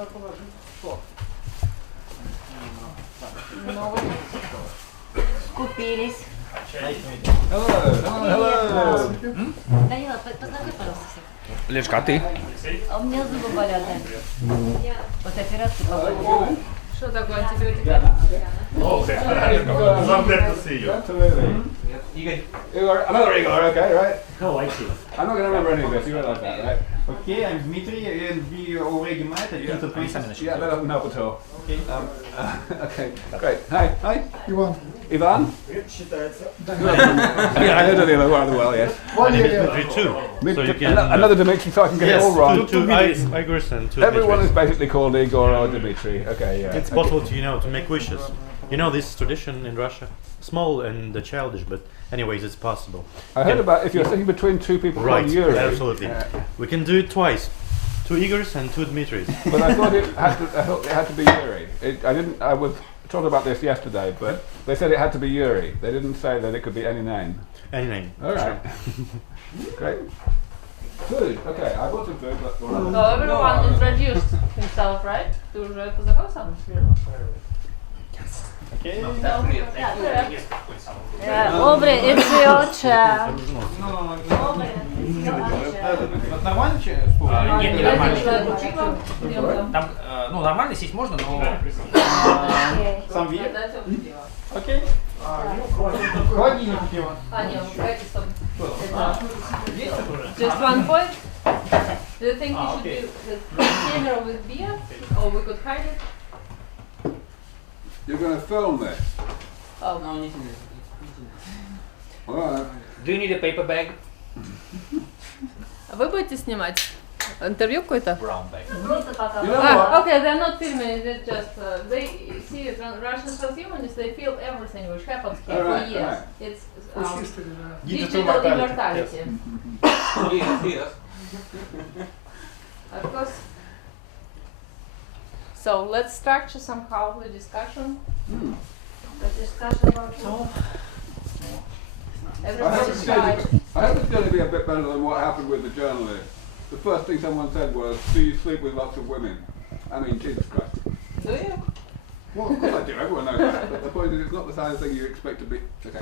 Ну вот, скупились. Hello. Данила, познакомь, пожалуйста, всех. Лешка, а ты? А у меня зубы болят, да. После операции поболели. Что такое антибиотик? Igor, another Igor, okay, right? Oh, I see. I'm not going to remember any of this, you realize that, right? Okay, I'm Dmitry, and we already met at Yeah, that doesn't help at all. Okay. Okay, great. Hi. Ivan. Ivan? Yeah, I know Danilo rather well, yes. Dmitry too. So you can, Another Dimitri, so I can get it all wrong. two Igors and two Everyone is Dmitris. basically called Igor or Dimitri. Okay, yeah. It's possible to, to make wishes. You know this tradition in Russia? Small and childish, but anyways, it's possible. I heard about if you're sitting between two people Right, called Yuri. absolutely. We can do it twice. 2 Igors and 2 Dmitris. But I thought it had to be Yuri. I was told about this yesterday, but they said it had to be Yuri. They didn't say that it could be any name. Any name. All right. Great. Food. Okay, I bought some food, but So everyone introduced himself, right? Ты уже познакомился? Okay. Aubrey, it's your chair. Нормально че? Нет, не нормально. Там. Там, ну, нормально сесть можно, но... Сам вид? Окей. Холодильник у него. А, нет, давайте стоп. Just one point. Do you think we should do the container with beer? Or we could hide it? you're going to film this. Oh. All right. Do you need a paper bag? Вы будете снимать интервью какое-то? Brown bag. Просто пока. You know what? Okay, they're not filming, they just, they see Russian transhumanists, they film everything which happens here for Alright, years. alright. It's Digital digital immortality. immortality. Of course. So let's structure somehow the discussion. The discussion about you. Everybody's shy. I hope it's going to be a bit better than what happened with the journalist. The first thing someone said was, "Do you sleep with lots of women?" I mean, Jesus Christ. Do you? Well, of course I do. Everyone knows that. But the point is, it's not the kind of thing you expect to be. Okay.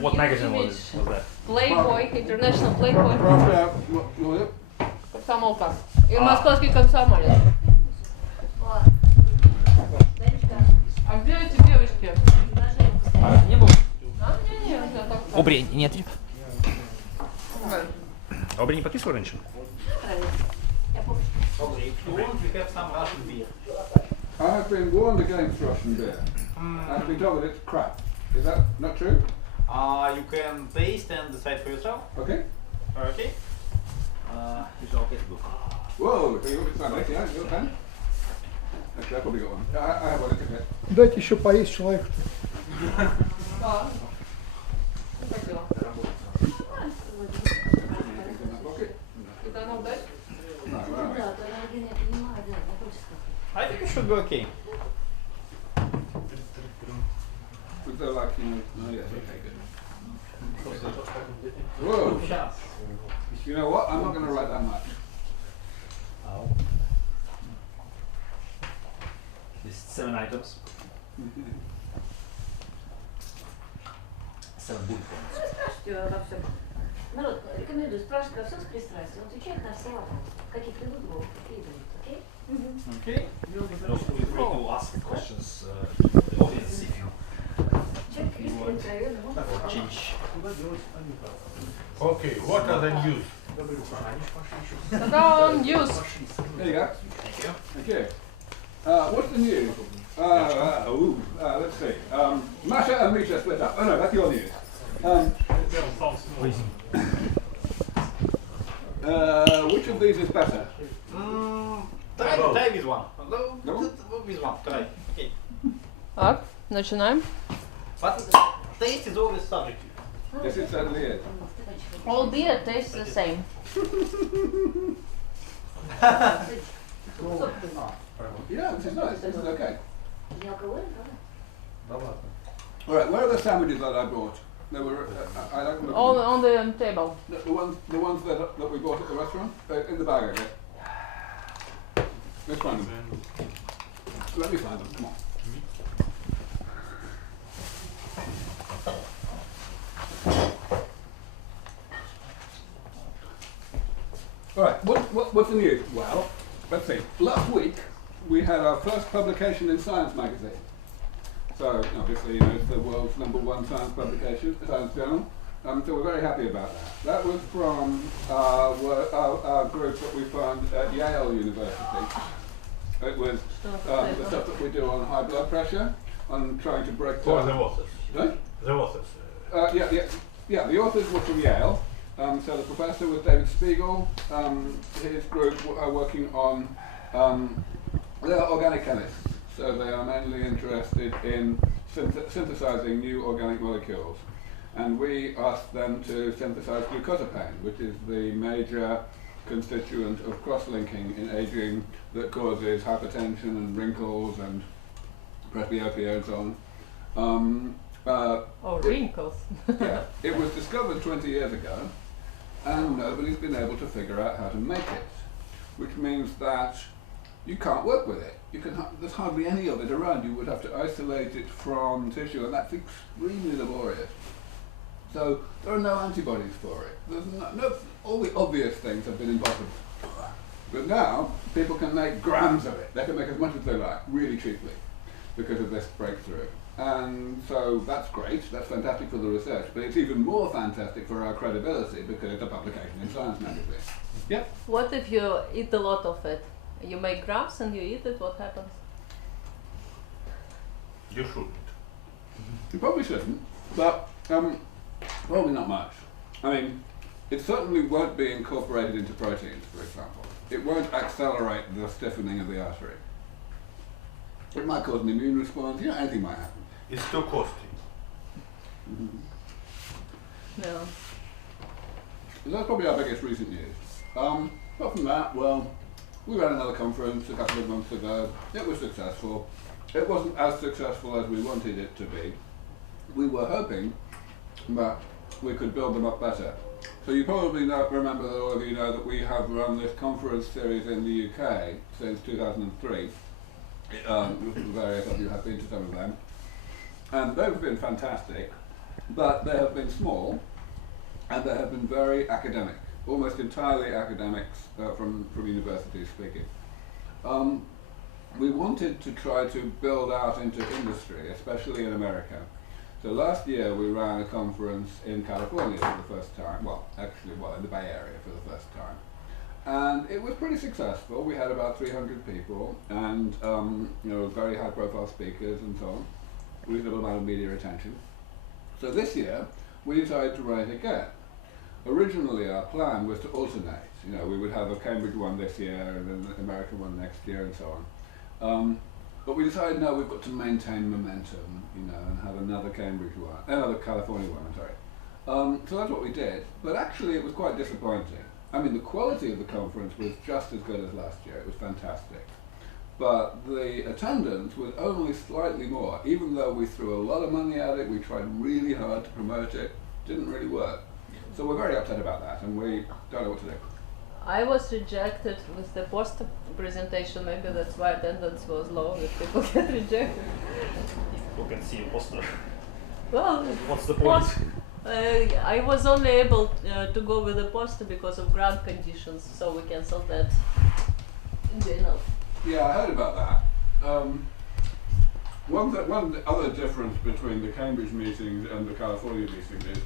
What magazine was that? Playboy, International Playboy, Well, комсомолка. И московский комсомолец. А где эти девочки? Не было. Не, это так. Обри, нет. Aubrey не подписывал раньше? We have some Russian beer. I have been warned against Russian beer. I've been told that it's crap. Is that not true? You can taste and decide for yourself. Okay. Okay. Visual book. Whoa, so you want me to sign it? Yeah, you got a pen? Okay, I've probably got one. I have one, it's okay. Дайте еще поесть человеку. Да. Спасибо. In my pocket? Это нам дать? No, right. Да, то я не понимаю, да, я тоже скажу. I think it should be okay. Was there like, no, yes, okay, good. Whoa. You know what? I'm not going to write that much. There's 7 items. 7 bullet points. Спрашивайте во всем. Народ, рекомендую спрашивать во всем с пристрастием. Он отвечает на все вопросы. Какие придут в голову, какие дают, окей? Okay. Also, feel free to ask questions to the audience if you Человек искренне, откровенно, можно or change. Okay, what are the news? Тогда он use. There you go. Thank you. What's the news? Let's see. Masha and Misha split up. Oh no, that's your news. Which of these is better? Try with one. No? With one. Try. Okay. Так, начинаем. But taste is always subjective. Yes, it certainly is. All beer tastes the same. Yeah, this is nice. This is okay. Не алкоголь, правда? Alright, where are the sandwiches that I bought? They were, I like them. On the table. The ones that we bought at the restaurant? In the bag, I guess. Let's find them. Let me find them, come on. Alright, what's the news? Well, let's see. Last week we had our first publication in Science magazine. So obviously, it's the world's #1 science publication, science journal. So we're very happy about that. That was from our group that we found at Yale University. It was the stuff that we do on high blood pressure, on trying to break down. The authors. Right? The authors. Yeah, the authors were from Yale. So the professor was David Spiegel. His group are working on, they are organic chemists. So they are mainly interested in synthesizing new organic molecules. And we asked them to synthesize glucosamine, which is the major constituent of cross-linking in aging that causes hypertension and wrinkles and presbyopia and so on. Wrinkles. Yeah, it was discovered 20 years ago, and nobody's been able to figure out how to make it, which means that you can't work with it. There's hardly any of it around. You would have to isolate it from tissue, and that's extremely laborious. So there are no antibodies for it. There's all the obvious things have been impossible. But now people can make grams of it. They can make as much as they like, really cheaply, because of this breakthrough. And so that's great, that's fantastic for the research, but it's even more fantastic for our credibility because it's a publication in Science magazine. Yep. What if you eat a lot of it? You make grams and you eat it, what happens? You shouldn't. You probably shouldn't, but probably not much. I mean, it certainly won't be incorporated into proteins, for example. It won't accelerate the stiffening of the artery. It might cause an immune response, anything might happen. It's too costly. No. So that's probably our biggest recent news. Apart from that, well, we ran another conference a couple of months ago. It was successful. It wasn't as successful as we wanted it to be. We were hoping that we could build them up better. So you probably remember that all of you know that we have run this conference series in the UK since 2003. Various of you have been to some of them. And they've been fantastic, but they have been small, and they have been very academic, almost entirely academics from universities speaking. We wanted to try to build out into industry, especially in America. So last year we ran a conference in California for the first time, in the Bay Area for the first time. And it was pretty successful. We had about 300 people and very high profile speakers and so on, reasonable amount of media attention. So this year we decided to run it again. Originally our plan was to alternate. We would have a Cambridge one this year and then an American one next year and so on. But we decided, no, we've got to maintain momentum, and have another California one, I'm sorry. So that's what we did. But actually it was quite disappointing. I mean, the quality of the conference was just as good as last year. It was fantastic. But the attendance was only slightly more. Even though we threw a lot of money at it, we tried really hard to promote it, didn't really work. So we're very upset about that, and we don't know what to do. I was rejected with the poster presentation. Maybe that's why attendance was low, that people get rejected. People can see a poster. Well, What's the point? I was only able to go with the poster because of grant conditions, so we cancelled that in general. Yeah, I heard about that. One other difference between the Cambridge meetings and the California meetings is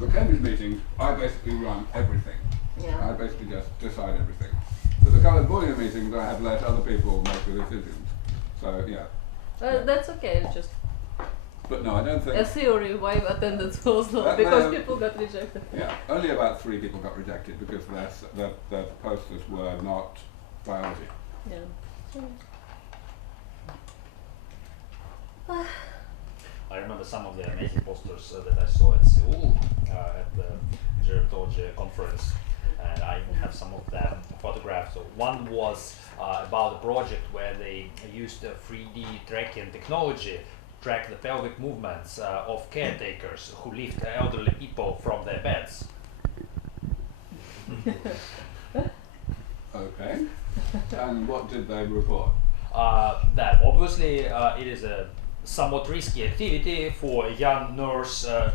the Cambridge meetings, I basically run everything. Yeah. I basically just decide everything. But the California meetings, I have let other people make the decisions. So, yeah. That's okay, it's just But no, I don't think... a theory why attendance was low, because people got rejected. Yeah, only about 3 people got rejected because their posters were not biology. Yeah. I remember some of the amazing posters that I saw at Seoul at the gerontology conference, and I even have some of them photographed. So one was about a project where they used 3D tracking technology to track the pelvic movements of caretakers who lift elderly people from their beds. Okay. And what did they report? That obviously it is a somewhat risky activity for a young nurse to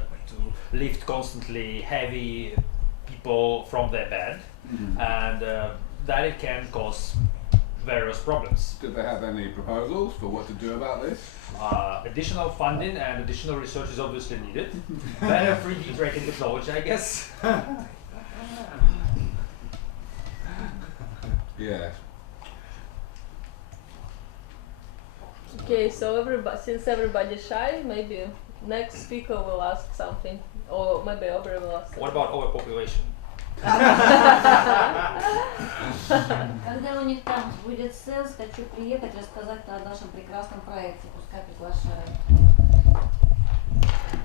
lift constantly heavy people from their bed, and that it can cause various problems. Did they have any proposals for what to do about this? Additional funding and additional research is obviously needed. Better 3D tracking technology, I guess. Yes. Okay, so since everybody's shy, maybe next speaker will ask something, or maybe Aubrey will ask. What about overpopulation? Когда у них там будет сеанс, хочу приехать, рассказать о нашем прекрасном проекте. Пускай приглашают.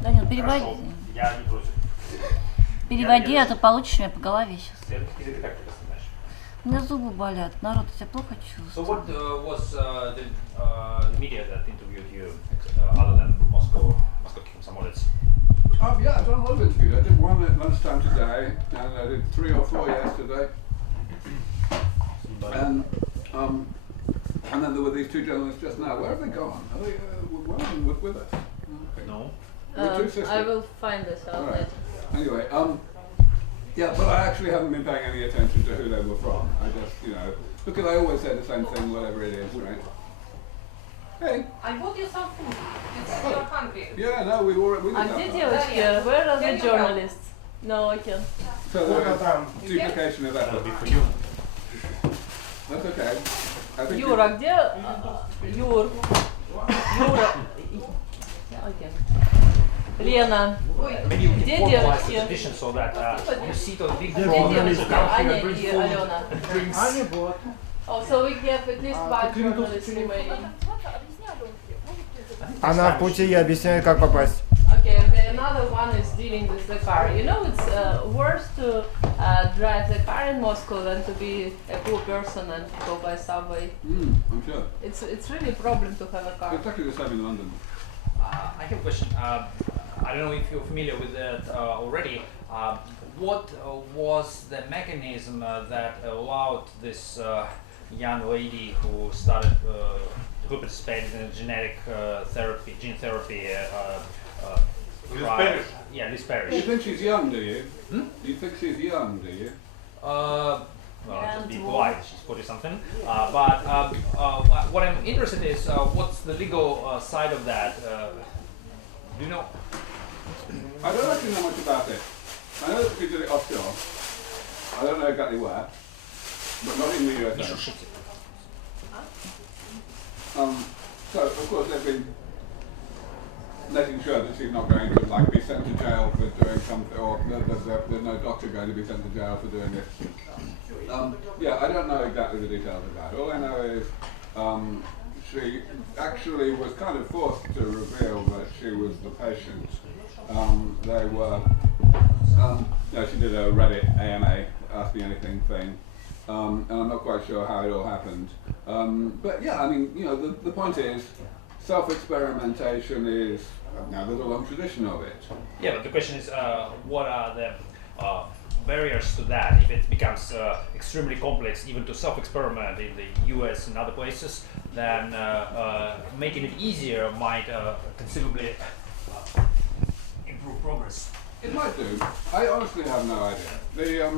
Данил, переводи. Хорошо, я не против. Переводи, а то получишь меня по голове сейчас. Следующий язык как ты знаешь? У меня зубы болят. Народ, я себя плохо So чувствую. what was the media that interviewed you other than Moscow Комсомолец? Yeah, I've done a lot of interviews. I did one at lunchtime today, and I did 3 or 4 yesterday. And then there were these 2 journalists just now. Where have they gone? Are they, one of them was with us. Okay. No. We're 2 sisters. I will find this out Right. later. Anyway, yeah, but I actually haven't been paying any attention to who they were from. I just, because I always say the same thing, whatever it is, right? Hey. I bought you some food. It's you're hungry. Yeah, no, we did А that где part. девочки? Where are Can the you help? journalists? No, I can't. So there was duplication of That'll effort. be for you. That's okay. I think Юра, где? Юра. Окей. Lena. Maybe you Где can formalize the девочки? tradition so that you sit on a big Где throne девочки? come Аня here, bring и food, Алена. drinks. Oh, so we have at least 5 journalists remaining. Она в пути, я объясняю, как попасть. Okay, another one is dealing with the car. You know, it's worse to drive the car in Moscow than to be a poor person and go by subway. I'm sure. It's really a problem to have a car. It's actually the same in London. I have a question. I don't know if you're familiar with that already. What was the mechanism that allowed this young lady who started who participated in gene therapy? Liz Parrish? Yeah, Liz You Parrish. think she's young, do you? You think she's young, do you? Well, to be polite, she's 40 something. But what I'm interested in is what's the legal side of that? Do you know? I don't actually know much about it. I know that she did it offshore. I don't know exactly where, but not in the USA. So of course they've been making sure that she's not going to be sent to jail for doing something, or there's no doctor going to be sent to jail for doing this. Yeah, I don't know exactly the details of that. All I know is she actually was kind of forced to reveal that she was the patient. They were, she did a Reddit AMA, Ask Me Anything thing, and I'm not quite sure how it all happened. But yeah, I mean, the point is, self-experimentation is, now there's a long tradition of it. Yeah, but the question is, what are the barriers to that? If it becomes extremely complex, even to self-experiment in the US and other places, then making it easier might considerably improve progress. It might do. I honestly have no idea.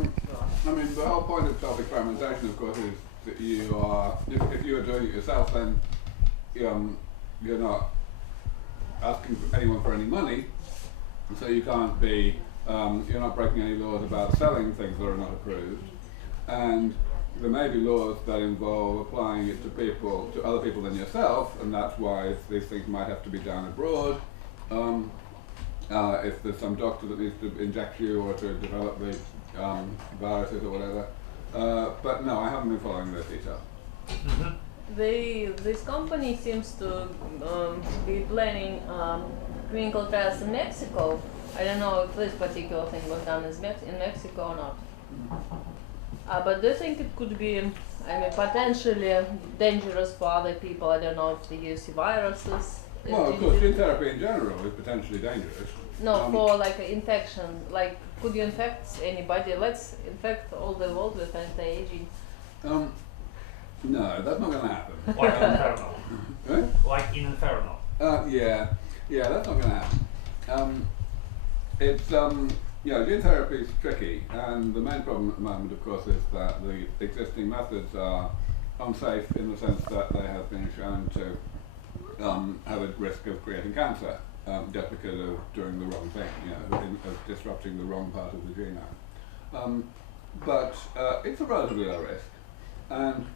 The whole point of self-experimentation, of course, is that you are, if you are doing it yourself, then you're not asking anyone for any money, so you can't be, you're not breaking any laws about selling things that are not approved, and there may be laws that involve applying it to other people than yourself, and that's why these things might have to be done abroad. If there's some doctor that needs to inject you or to develop the viruses or whatever. But no, I haven't been following the detail. This company seems to be planning clinical trials in Mexico. I don't know if this particular thing was done in Mexico or not. But do you think it could be, potentially dangerous for other people? I don't know if they use viruses. Well, of course, gene therapy in general is potentially dangerous. No, for like an infection. Like, could you infect anybody? Let's infect all the world with anti-aging. No, that's not going to happen. Like Inferno. Eh? Like in Inferno. Yeah, that's not going to happen. It's gene therapy is tricky, and the main problem at the moment, of course, is that the existing methods are unsafe in the sense that they have been shown to have a risk of creating cancer just because of doing the wrong thing, of disrupting the wrong part of the genome. But it's a relatively low risk, and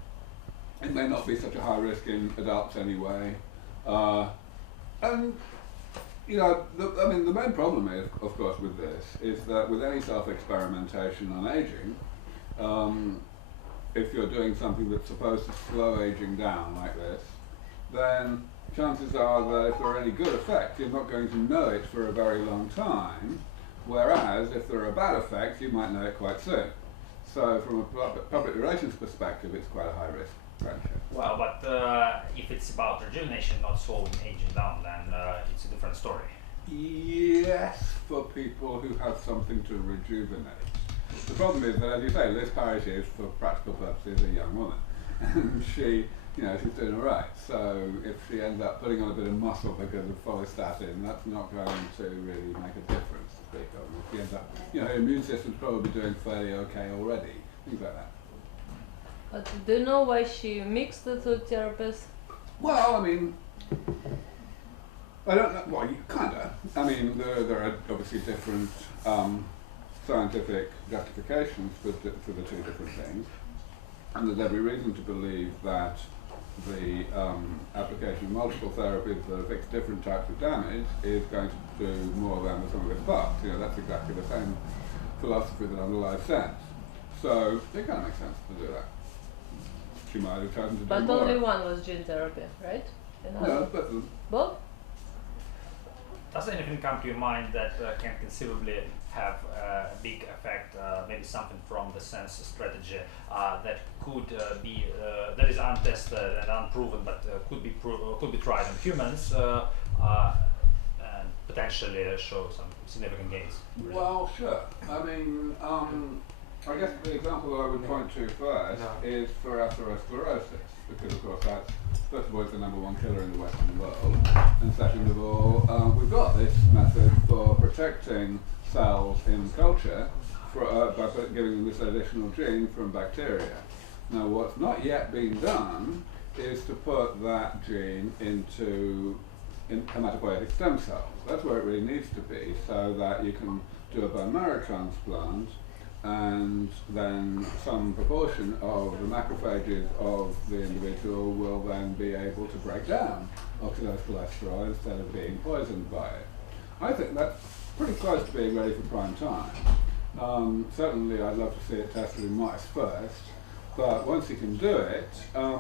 it may not be such a high risk in adults anyway. And the main problem is, of course, with this is that with any self-experimentation on aging, if you're doing something that's supposed to slow aging down like this, then chances are that if there are any good effects, you're not going to know it for a very long time, whereas if there are bad effects, you might know it quite soon. So from a public relations perspective, it's quite a high risk friendship. Well, but if it's about rejuvenation, not slowing aging down, then it's a different story. Yes, for people who have something to rejuvenate. The problem is that, as you say, Liz Parrish is, for practical purposes, a young woman. And she's doing all right. So if she ends up putting on a bit of muscle because of follistatin, that's not going to really make a difference to speak of. If she ends up, her immune system's probably doing fairly okay already, things like that. But do you know why she mixed the two therapies? Well, I mean, I don't know. Well, kinda. I mean, there are obviously different scientific justifications for the two different things, and there's every reason to believe that the application of multiple therapies that fix different types of damage is going to do more than the sum of its parts. That's exactly the same philosophy that underlies sense. So it kind of makes sense to do that. She might have chosen to do But more. only one was gene therapy, right? No, but both? Does anything come to your mind that can conceivably have a big effect, maybe something from the sense strategy that could be that is untested and unproven, but could be tried on humans and potentially show some significant gains? Well, sure. I mean, I guess the example that I would point to first is for atherosclerosis, because of course that's, first of all, it's the #1 killer in the Western world, and second of all, we've got this method for protecting cells in culture by giving them this additional gene from bacteria. Now, what's not yet been done is to put that gene into hematopoietic stem cells. That's where it really needs to be, so that you can do a bone marrow transplant, and then some proportion of the macrophages of the individual will then be able to break down oxidized cholesterol instead of being poisoned by it. I think that's pretty close to being ready for prime time. Certainly I'd love to see it tested in mice first, but once you can do it, I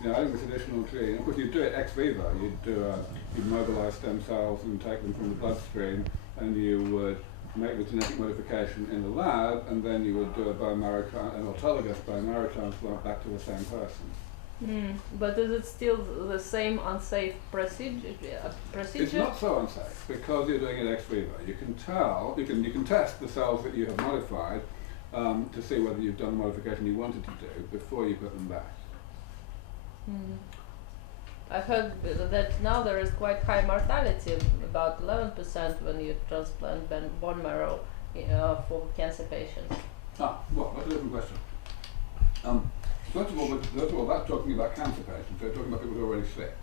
think this additional gene, of course you do it ex vivo, you'd mobilize stem cells and take them from the bloodstream, and you would make the genetic modification in the lab, and then you would do an autologous bone marrow transplant back to the same person. But is it still the same unsafe procedure? It's not so unsafe because you're doing it ex vivo. You can tell, you can test the cells that you have modified to see whether you've done the modification you wanted to do before you put them back. I heard that now there is quite high mortality, about 11% when you transplant bone marrow for cancer patients. Well, that's a different question. First of all, that's talking about cancer patients. They're talking about people who are already sick,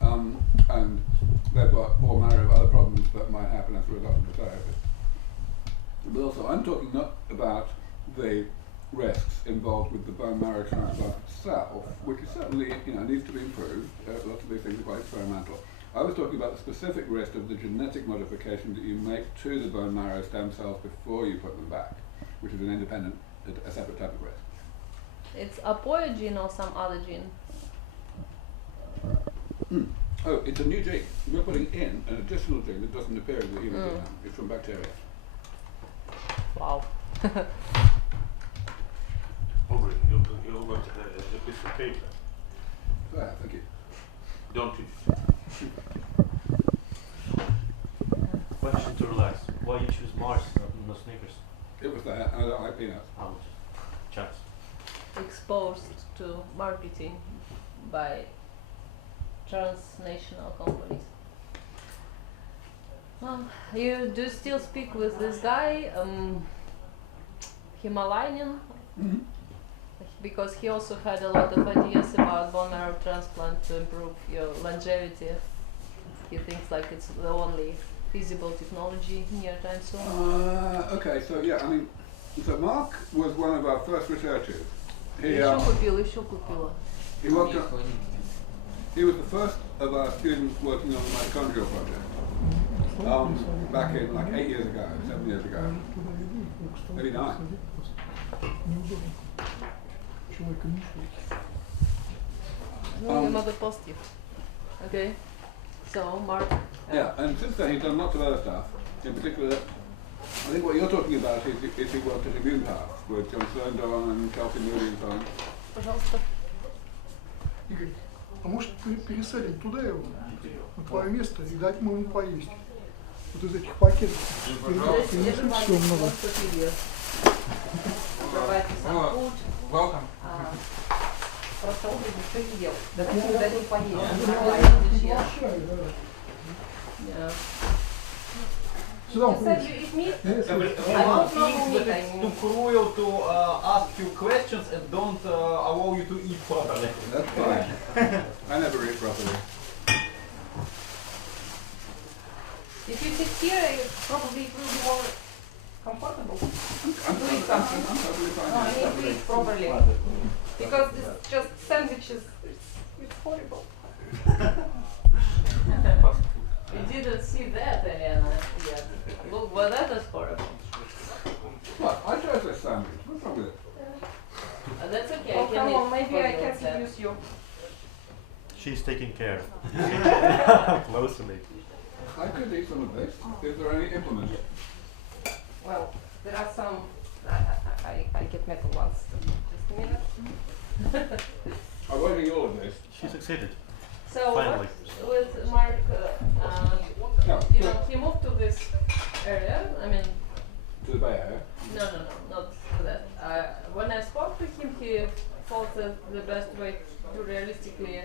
and they've got bone marrow other problems that might happen as a result of the therapy. But also, I'm talking not about the risks involved with the bone marrow transplant itself, which is certainly needs to be improved. Lots of these things are quite experimental. I was talking about the specific risk of the genetic modification that you make to the bone marrow stem cells before you put them back, which is a separate type of risk. It's Apoia gene or some other gene? Oh, it's a new gene. We're putting in an additional gene that doesn't appear in the human genome. It's from bacteria. Wow. Aubrey, you got a piece of paper. Thank you. Don't you? Question to relax. Why you choose Mars, no Snickers? It was that, and I don't like peanuts. Ouch. Chance. exposed to marketing by transnational companies. You do still speak with this guy, Himalayan, because he also had a lot of ideas about bone marrow transplant to improve your longevity. He thinks like it's the only feasible technology near time soon. Okay, so yeah, I mean, so Mark was one of our first researchers. He, Еще купила. he worked on, he was the first of our students working on the mitochondrial project. Back in like 8 years ago, 7 years ago, maybe 9. Ну, я могу постить. Okay. So, Mark. Yeah, and since then he's done lots of other stuff. In particular, I think what you're talking about is he worked at immune paths with John Slendon and Kelsey Moody and so on. Пожалуйста. Игорь, а может пересадить туда его, на твое место, и дать ему поесть? Вот из этих пакетов. Принесут все много. Welcome. Просто Обри ничего не делал. Даже не дадут поесть. Сюда он You said принесет. you eat meat? I don't think that it's too cruel to ask you questions and don't allow you to eat properly. That's fine. I never eat properly. If you sit here, probably it will be more comfortable. I'm Do eat something. totally fine. No, I need to eat properly. Because it's just sandwiches. It's horrible. You didn't see that, Elena, yet. Look, well, that is horrible. What? I chose this sandwich. What's wrong with it? That's okay. Oh, I can come on, eat maybe I for can you instead. seduce you. She's taking care. Closely. I could eat some of this. Is there any implements? Well, there are some. I get metal ones. Just a minute. I'm waiting all of this. She succeeded. So Finally. what with Mark, No, you know, he moved to this area. I mean, to the Bay Area. no, not to that. When I spoke to him, he thought that the best way to realistically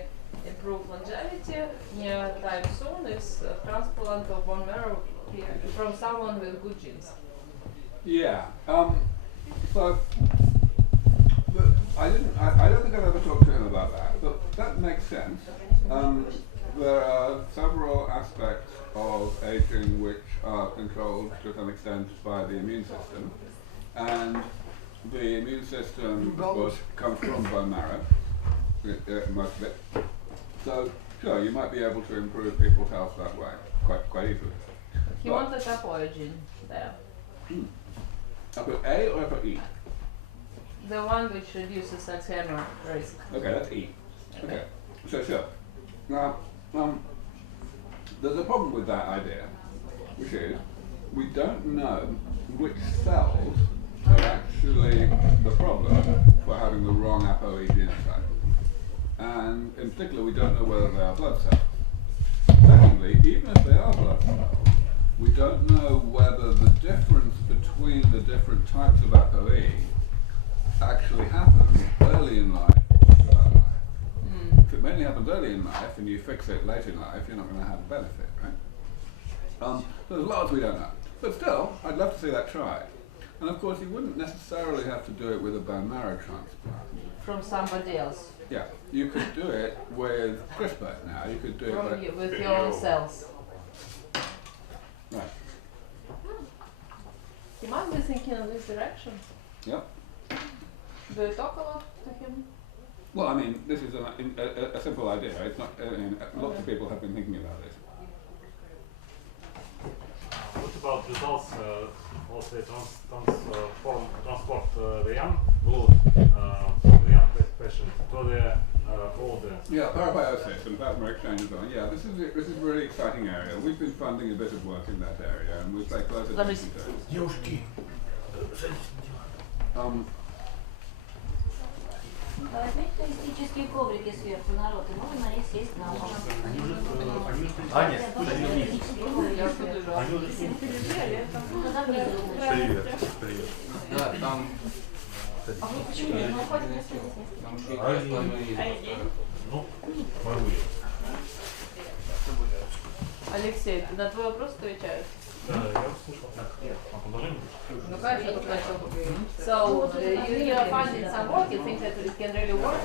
improve longevity near time soon is transplant of bone marrow from someone with good genes. Yeah. So I don't think I've ever talked to him about that, but that makes sense. There are several aspects of aging which are controlled to some extent by the immune system, and the immune system, of course, comes from bone marrow, most of it. So, sure, you might be able to improve people's health that way, quite easily. He wanted a gene there. I put A or I put E? The one which reduces Alzheimer risk. Okay, that's E. Okay, so sure. Now, there's a problem with that idea, which is we don't know which cells are actually the problem for having the wrong ApoE genotype. And in particular, we don't know whether they are blood cells. Secondly, even if they are blood cells, we don't know whether the difference between the different types of ApoE actually happens early in life or throughout life. If it mainly happens early in life and you fix it late in life, you're not going to have a benefit, right? So there's lots we don't know. But still, I'd love to see that tried. And of course, you wouldn't necessarily have to do it with a bone marrow transplant. From somebody else. Yeah, you could do it with CRISPR now. You could do it From you, with your own cells. Right. He might be thinking in this direction. Yep. Do you talk a lot to him? Well, I mean, this is a simple idea. It's not. I mean, lots of people have been thinking about this. What about results? Let's say transport VM blood from VM patient to the older. Yeah, parabiosis and plasma exchange and so on. Yeah, this is a really exciting area. We've been funding a bit of work in that area, and we pay close attention to it. Девушки, Возьмите туристические коврики сверху, народ, и можно сесть на пол. Аня, Тогда внизу. привет. Привет. Да, там А вы почему не находитесь? Ну, могу я. Алексей, на твой вопрос отвечают? Да, я услышал. А продолжение? Ну, конечно, So, you are finding some work, you think that it can really work?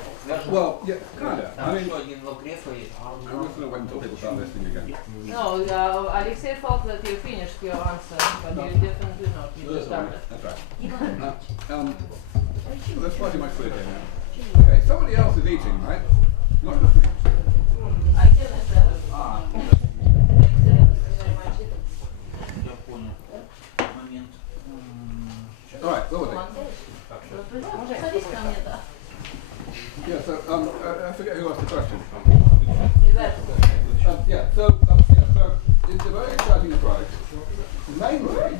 Well, yeah, kind of. I mean, Еще один кресло есть. I'm just going to wait until people start listening again. No, Alexei thought that you finished your answer, but you definitely not. You just started. That's right. There's far too much food here now. Okay, somebody else is eating, right? Not just me. I can understand. Я понял. Момент. All right, what was it? Садись ко мне, да. Yeah, so I forget who asked the question. Ребята. So it's a very exciting approach. Mainly,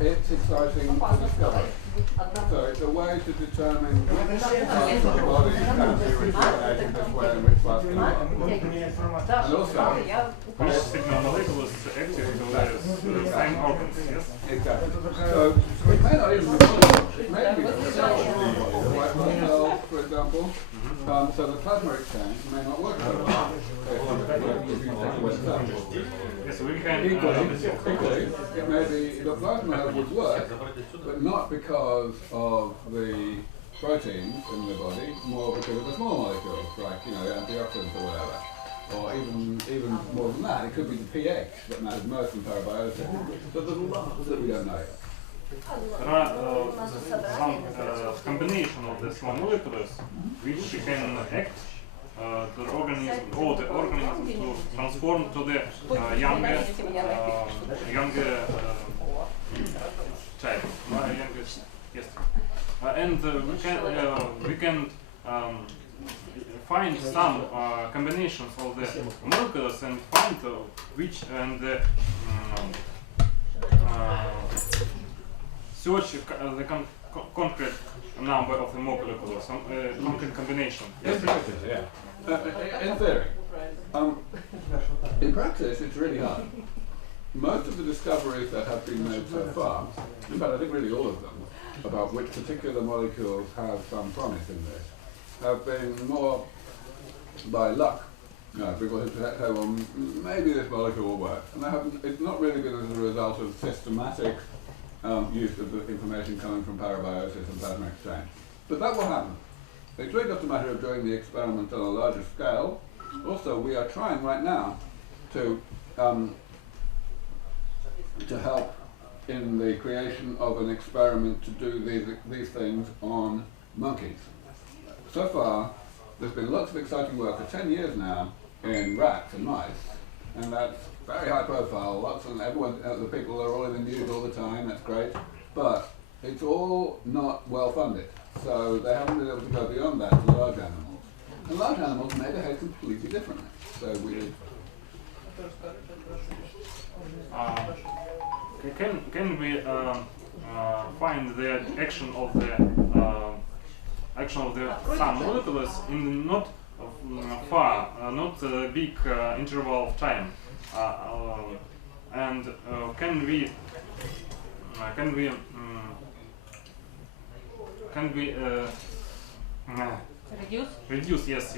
it's exciting to discover. So it's a way to determine which parts of the body can be rejuvenated this way and which parts cannot. And also, Which signal molecules active to the same organs, yes? exactly. So it may not even be possible. It may be the white blood cells, for example. So the plasma exchange may not work so well if you take away the cells. Yes, we can. Equally, it may be the plasma would work, but not because of the proteins in the body, more because of the small molecules, like antioxidants or whatever. Or even more than that, it could be the pH that matters most in parabiosis. But there's lots that we don't know yet. There are some combination of the small molecules which can act the organism, all the organisms to transform to the younger child, youngest, yes. And we can find some combinations of the molecules and find which and search the concrete number of the molecules, concrete combination. Yes, yeah. In theory. In practice, it's really hard. Most of the discoveries that have been made so far, in fact I think really all of them, about which particular molecules have some promise in this, have been more by luck. People who say, well, maybe this molecule will work. And it's not really been as a result of systematic use of the information coming from parabiosis and plasma exchange. But that will happen. It's really just a matter of doing the experiment on a larger scale. Also, we are trying right now to help in the creation of an experiment to do these things on monkeys. So far, there's been lots of exciting work for 10 years now in rats and mice, and that's very high profile. Lots and everyone, the people are all in the news all the time. That's great, but it's all not well funded, so they haven't been able to go beyond that to large animals. And large animals may behave completely differently. So we. Can we find the action of the some molecules in not far, not a big interval of time, and can we reduce this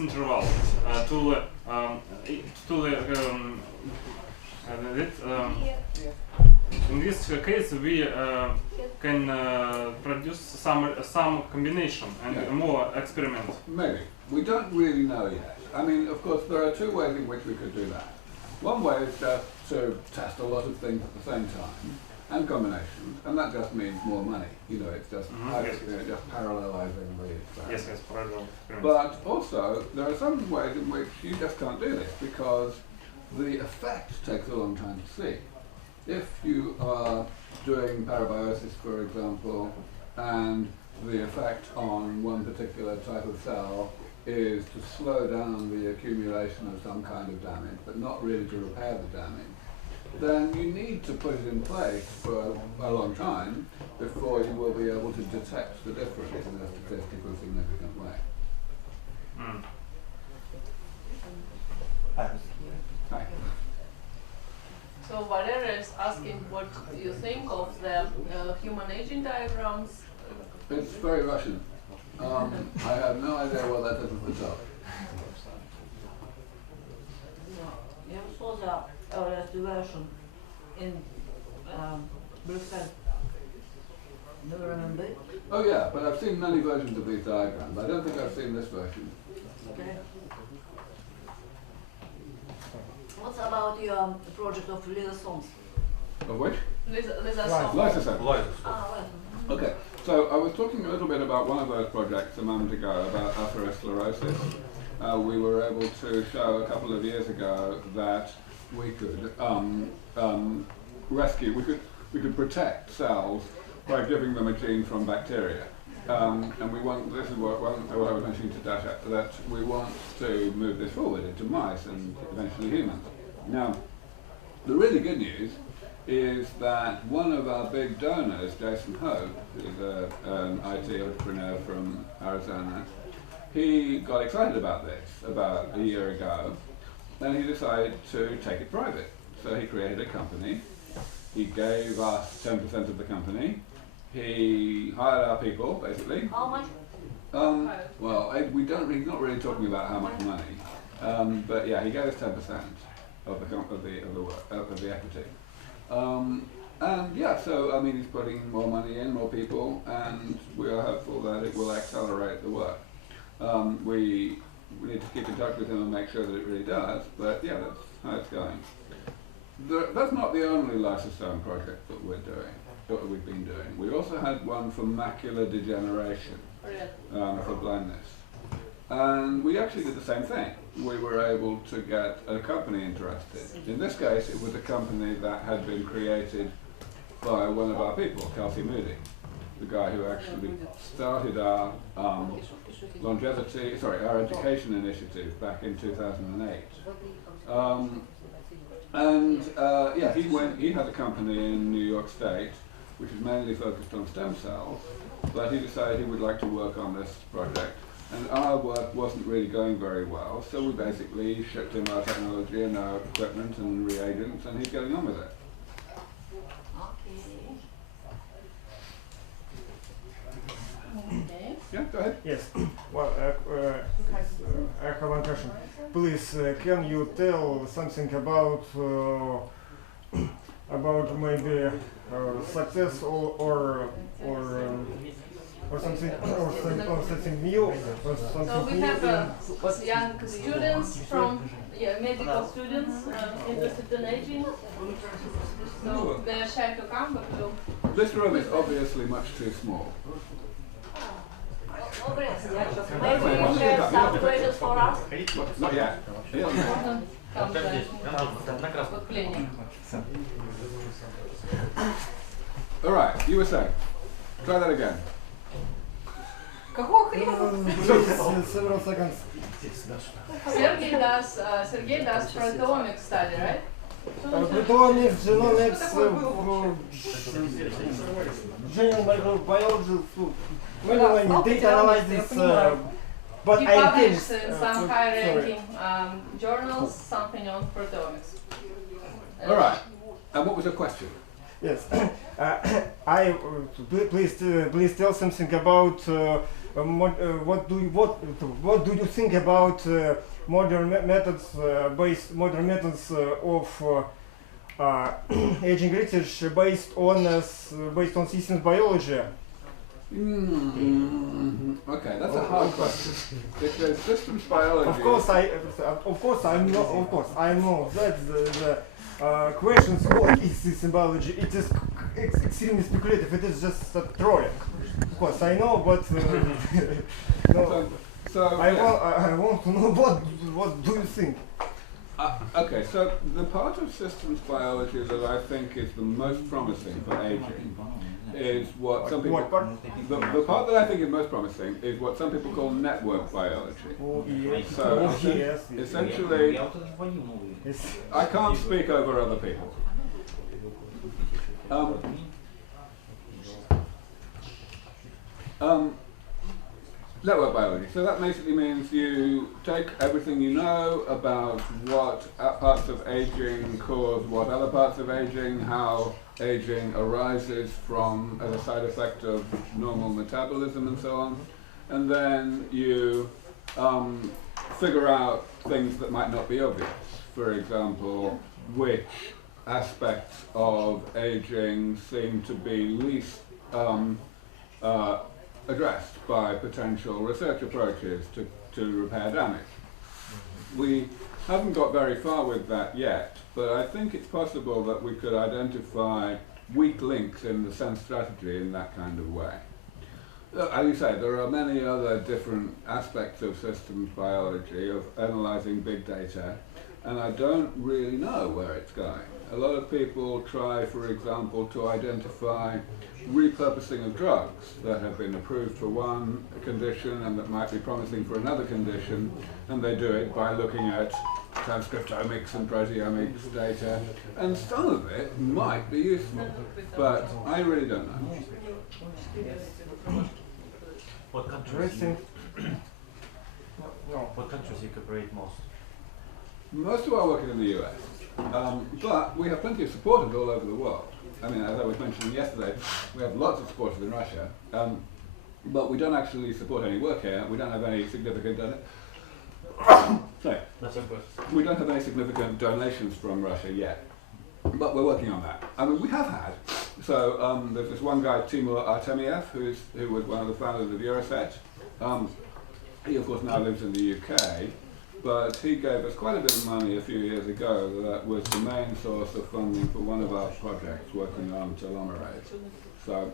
interval to in this case we can produce some combination and more experiment. Maybe. We don't really know yet. I mean, of course, there are two ways in which we could do that. One way is just to test a lot of things at the same time, and combinations, and that just means more money. It's just just parallelizing the experiment. Yes, parallel experiment. But also, there are some ways in which you just can't do this because the effect takes a long time to see. If you are doing parabiosis, for example, and the effect on one particular type of cell is to slow down the accumulation of some kind of damage, but not really to repair the damage, then you need to put it in place for a long time before you will be able to detect the difference in a statistically significant way. Hi. So Valeria is asking what you think of the human aging diagrams It's very Russian. I have no idea what that is at the top. You saw the earliest version in Brussels. Do you remember it? Oh yeah, but I've seen many versions of these diagrams. I don't think I've seen this version. Okay. What's about your project of liaisons? Of which? Lysosomes. Lysosomes. Ah, well. Okay, so I was talking a little bit about one of those projects a moment ago about atherosclerosis. We were able to show a couple of years ago that we could rescue, we could protect cells by giving them a gene from bacteria. And we want, this is what I was mentioning to Dasha, that we want to move this forward into mice and eventually humans. Now, the really good news is that one of our big donors, Jason Hope, who's an IT entrepreneur from Arizona, he got excited about this about a year ago, and he decided to take it private. So he created a company. He gave us 10% of the company. He hired our people, basically. How much? Well, we're not really talking about how much money, but yeah, he gave us 10% of the equity. And yeah, so I mean, he's putting more money in, more people, and we are hopeful that it will accelerate the work. We need to keep in touch with him and make sure that it really does, but yeah, that's how it's going. That's not the only lysosome project that we're doing, that we've been doing. We also had one for macular degeneration, for blindness. And we actually did the same thing. We were able to get a company interested. In this case, it was a company that had been created by one of our people, Kelsey Moody, the guy who actually started our our education initiative back in 2008. Yeah, he had a company in New York State, which is mainly focused on stem cells, but he decided he would like to work on this project. And our work wasn't really going very well, so we basically shipped him our technology and our equipment and reagents, and he's getting on with it. Okay. Yeah, go ahead. Yes. Well, I have one question. Please, can you tell something about maybe success or something new or something So we new? have young students from medical students interested in aging. So they are shy to come, but we'll. This room is obviously much too small. Aubrey, maybe you have some questions for us? Not yet. All right, you were saying. Try that again. Several seconds. Sergey does proteomics study, right? Proteomics, genomics, general microbiology, data analysis, but He I published think in some high-ranking journals something on proteomics. All right. And what was your question? Yes, please tell something about what do you think about modern methods of aging research based on systems biology? Okay, that's a hard question because systems biology. Of course, I know that the questions what is system biology. It is extremely speculative. It is just a drawing. Of course, I know, but no. I want to know what do you think? Okay, so the part of systems biology that I think is the most promising for aging is what some people. The part that I think is most promising is what some people call network biology. So essentially, I can't speak over other people. Network biology. So that basically means you take everything you know about what parts of aging cause what other parts of aging, how aging arises from as a side effect of normal metabolism and so on, and then you figure out things that might not be obvious. For example, which aspects of aging seem to be least addressed by potential research approaches to repair damage. We haven't got very far with that yet, but I think it's possible that we could identify weak links in the sense strategy in that kind of way. As you say, there are many other different aspects of systems biology, of analysing big data, and I don't really know where it's going. A lot of people try, for example, to identify repurposing of drugs that have been approved for one condition and that might be promising for another condition, and they do it by looking at transcriptomics and proteomics data, and some of it might be useful, but I really don't know. What countries? What countries you cooperate most? Most of our work is in the US, but we have plenty of supporters all over the world. I mean, as I was mentioning yesterday, we have lots of supporters in Russia, but we don't actually support any work here. We don't have any significant we don't have any significant donations from Russia yet, but we're working on that. I mean, we have had. So there's this one guy, Timur Artemiev, who was one of the founders of Euroset. He, of course, now lives in the UK, but he gave us quite a bit of money a few years ago that was the main source of funding for one of our projects working on telomerase. So,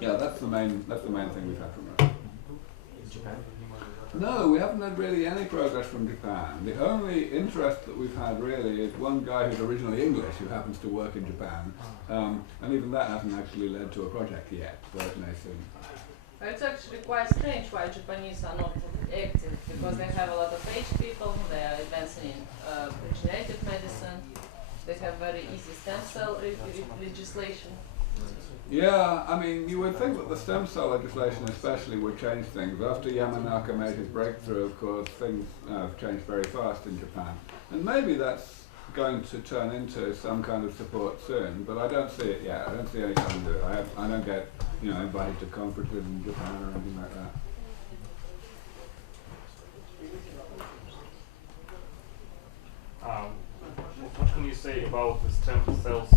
yeah, that's the main thing we've had from Russia. Japan? No, we haven't had really any progress from Japan. The only interest that we've had really is one guy who's originally English who happens to work in Japan, and even that hasn't actually led to a project yet, but it may soon. It's actually quite strange why Japanese are not active, because they have a lot of age people, they are advancing in regenerative medicine, they have very easy stem cell legislation. Yeah, I mean, you would think that the stem cell legislation especially would change things. After Yamanaka made his breakthrough, of course, things have changed very fast in Japan. And maybe that's going to turn into some kind of support soon, but I don't see it yet. I don't see any time to do it. I don't get, invited to conferences in Japan or anything like that. What can you say about the stem cells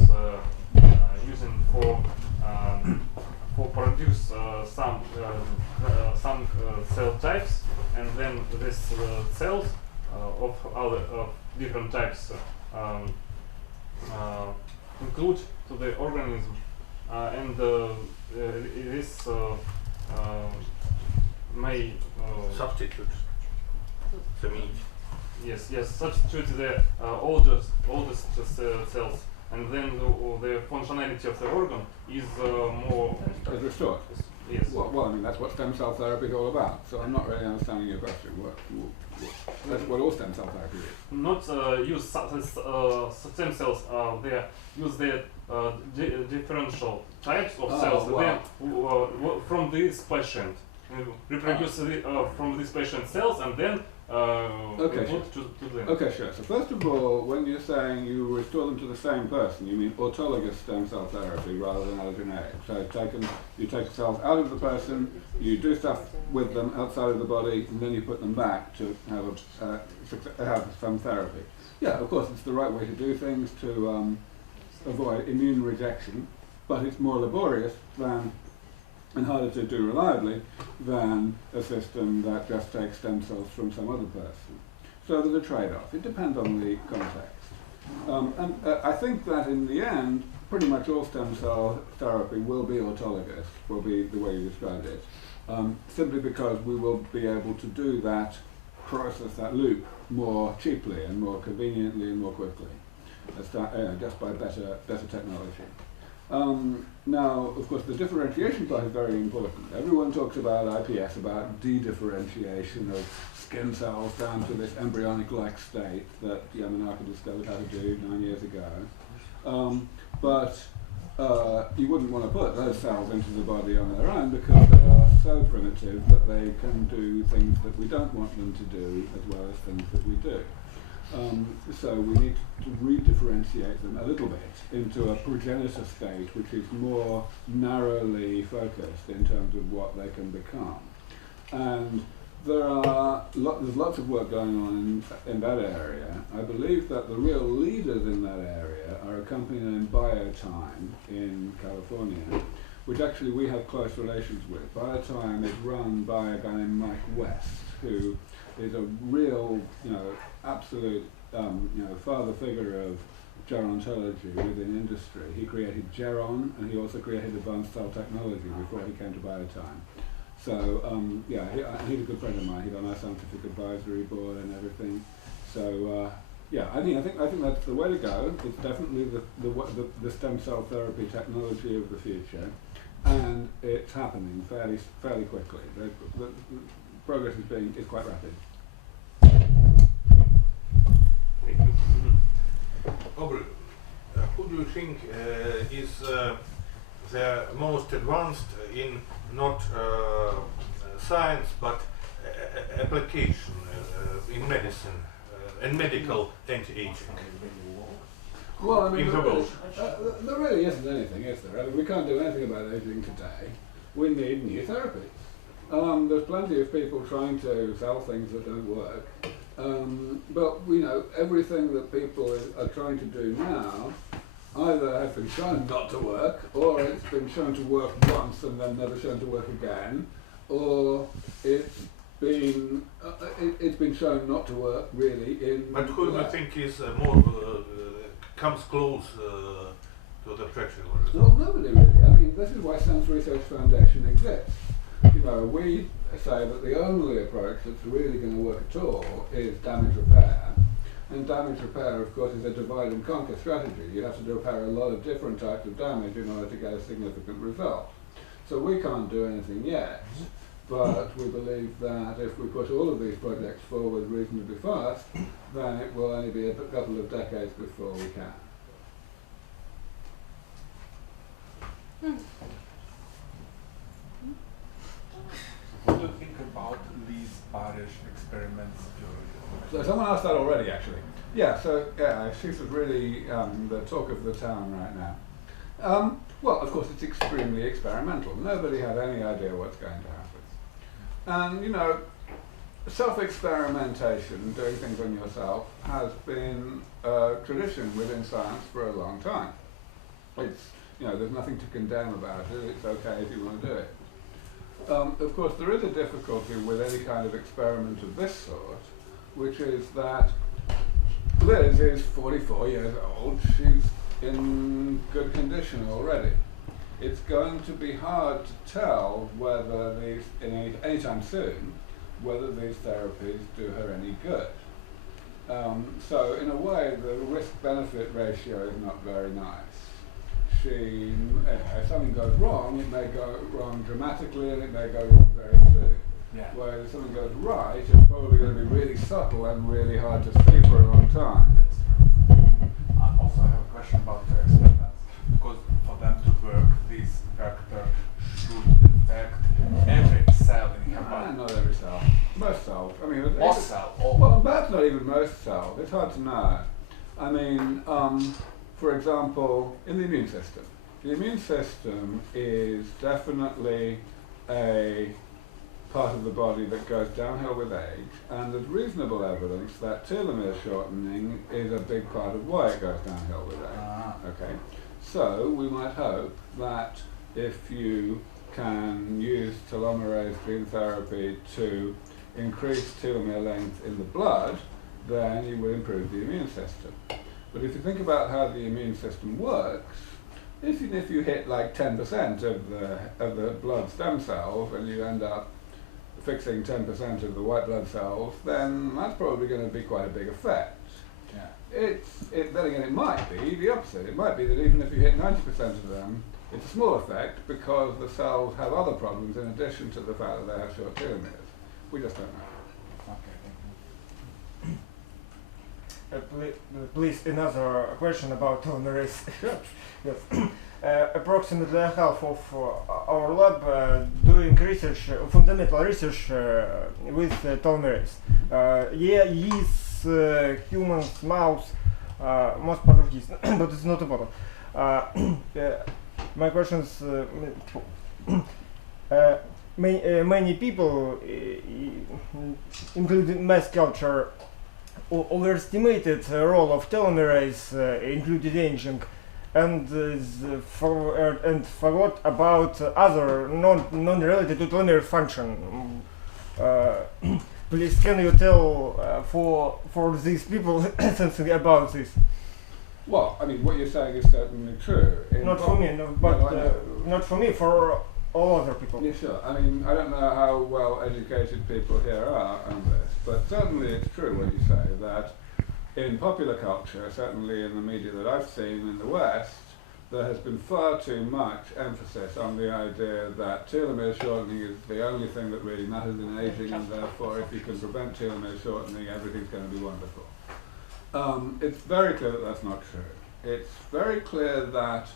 using for produce some cell types, and then these cells of different types include to the organism, and this may Substitute the meat. Yes, substitute the oldest cells, and then the functionality of the organ is more Is restored. Yes. Well, I mean, that's what stem cell therapy is all about, so I'm not really understanding your question. That's what all stem cell therapy is. Not use stem cells, they use the differential types of cells then, from this patient. Reproduce from this patient cells and then Okay, put to them. Okay, sure. So first of all, when you're saying you restore them to the same person, you mean autologous stem cell therapy rather than allogeneic. So you take cells out of the person, you do stuff with them outside of the body, and then you put them back to have some therapy. Yeah, of course, it's the right way to do things to avoid immune rejection, but it's more laborious than and harder to do reliably than a system that just takes stem cells from some other person. So there's a trade-off. It depends on the context. I think that in the end, pretty much all stem cell therapy will be autologous, will be the way you described it, simply because we will be able to do that process, that loop, more cheaply and more conveniently and more quickly, just by better technology. Now, of course, the differentiation part is very important. Everyone talks about IPS, about de-differentiation of skin cells down to this embryonic-like state that Yamanaka discovered how to do 9 years ago. But you wouldn't want to put those cells into the body on their own because they are so primitive that they can do things that we don't want them to do as well as things that we do. So we need to redifferentiate them a little bit into a progenitor state which is more narrowly focused in terms of what they can become. And there's lots of work going on in that area. I believe that the real leaders in that area are a company named Biotime in California, which actually we have close relations with. Biotime is run by a guy named Mike West, who is a real, absolute, father figure of gerontology within industry. He created Geron, and he also created advanced cell technology before he came to Biotime. So he's a good friend of mine. He's on our scientific advisory board and everything. So I think that's the way to go. It's definitely the stem cell therapy technology of the future, and it's happening fairly quickly. The progress is quite rapid. Thank you. Aubrey, who do you think is the most advanced in not science but application in medicine and medical anti-aging? Well, I mean, in the world? There really isn't anything, is there? I mean, we can't do anything about aging today. We need new therapies. There's plenty of people trying to sell things that don't work. But we know everything that people are trying to do now either has been shown not to work, or it's been shown to work once and then never shown to work again, or it's been shown not to work really in. But who do you think is more comes close to the practical result? Well, nobody really. I mean, this is why Science Research Foundation exists. We say that the only approach that's really going to work at all is damage repair. And damage repair, of course, is a divide and conquer strategy. You have to repair a lot of different types of damage in order to get a significant result. So we can't do anything yet, but we believe that if we put all of these projects forward reasonably fast, then it will only be a couple of decades before we can. What do you think about these parish experiments? So someone asked that already, actually. Yeah, this is really the talk of the town right now. Well, of course, it's extremely experimental. Nobody had any idea what's going to happen. And, self-experimentation, doing things on yourself, has been a tradition within science for a long time. It's, there's nothing to condemn about it. It's okay if you want to do it. Of course, there is a difficulty with any kind of experiment of this sort, which is that Liz is 44 years old. She's in good condition already. It's going to be hard to tell whether anytime soon, whether these therapies do her any good. So in a way, the risk-benefit ratio is not very nice. If something goes wrong, it may go wrong dramatically and it may go wrong very soon. Yeah. Whereas if something goes right, it's probably going to be really subtle and really hard to see for a long time. I also have a question about the experiments, because for them to work, this vector should infect every cell in your body. Not every cell. Most cells. I mean, Most cells. Well, that's not even most cells. It's hard to know. I mean, for example, in the immune system. The immune system is definitely a part of the body that goes downhill with age, and there's reasonable evidence that telomere shortening is a big part of why it goes downhill with age. Okay, so we might hope that if you can use telomerase gene therapy to increase telomere length in the blood, then you will improve the immune system. But if you think about how the immune system works, even if you hit like 10% of the blood stem cells and you end up fixing 10% of the white blood cells, then that's probably going to be quite a big effect. Yeah. Then again, it might be the opposite. It might be that even if you hit 90% of them, it's a small effect because the cells have other problems in addition to the fact that they have short telomeres. We just don't know. Please, another question about telomerase. Yes. Approximately half of our lab doing research, fundamental research with telomerase. Is humans, mouse, most part of yeast, but it's not a bottle. My question is, many people, including mass culture, overestimated the role of telomerase, including aging, and forgot about other non-related to telomere function. Please, can you tell for these people something about this? Well, I mean, what you're saying is certainly true. Not for me, no, but not for me, for all other people. Yeah, sure. I mean, I don't know how well educated people here are on this, but certainly it's true what you say, that in popular culture, certainly in the media that I've seen in the West, there has been far too much emphasis on the idea that telomere shortening is the only thing that really matters in aging, and therefore if you can prevent telomere shortening, everything's going to be wonderful. It's very clear that that's not true. It's very clear that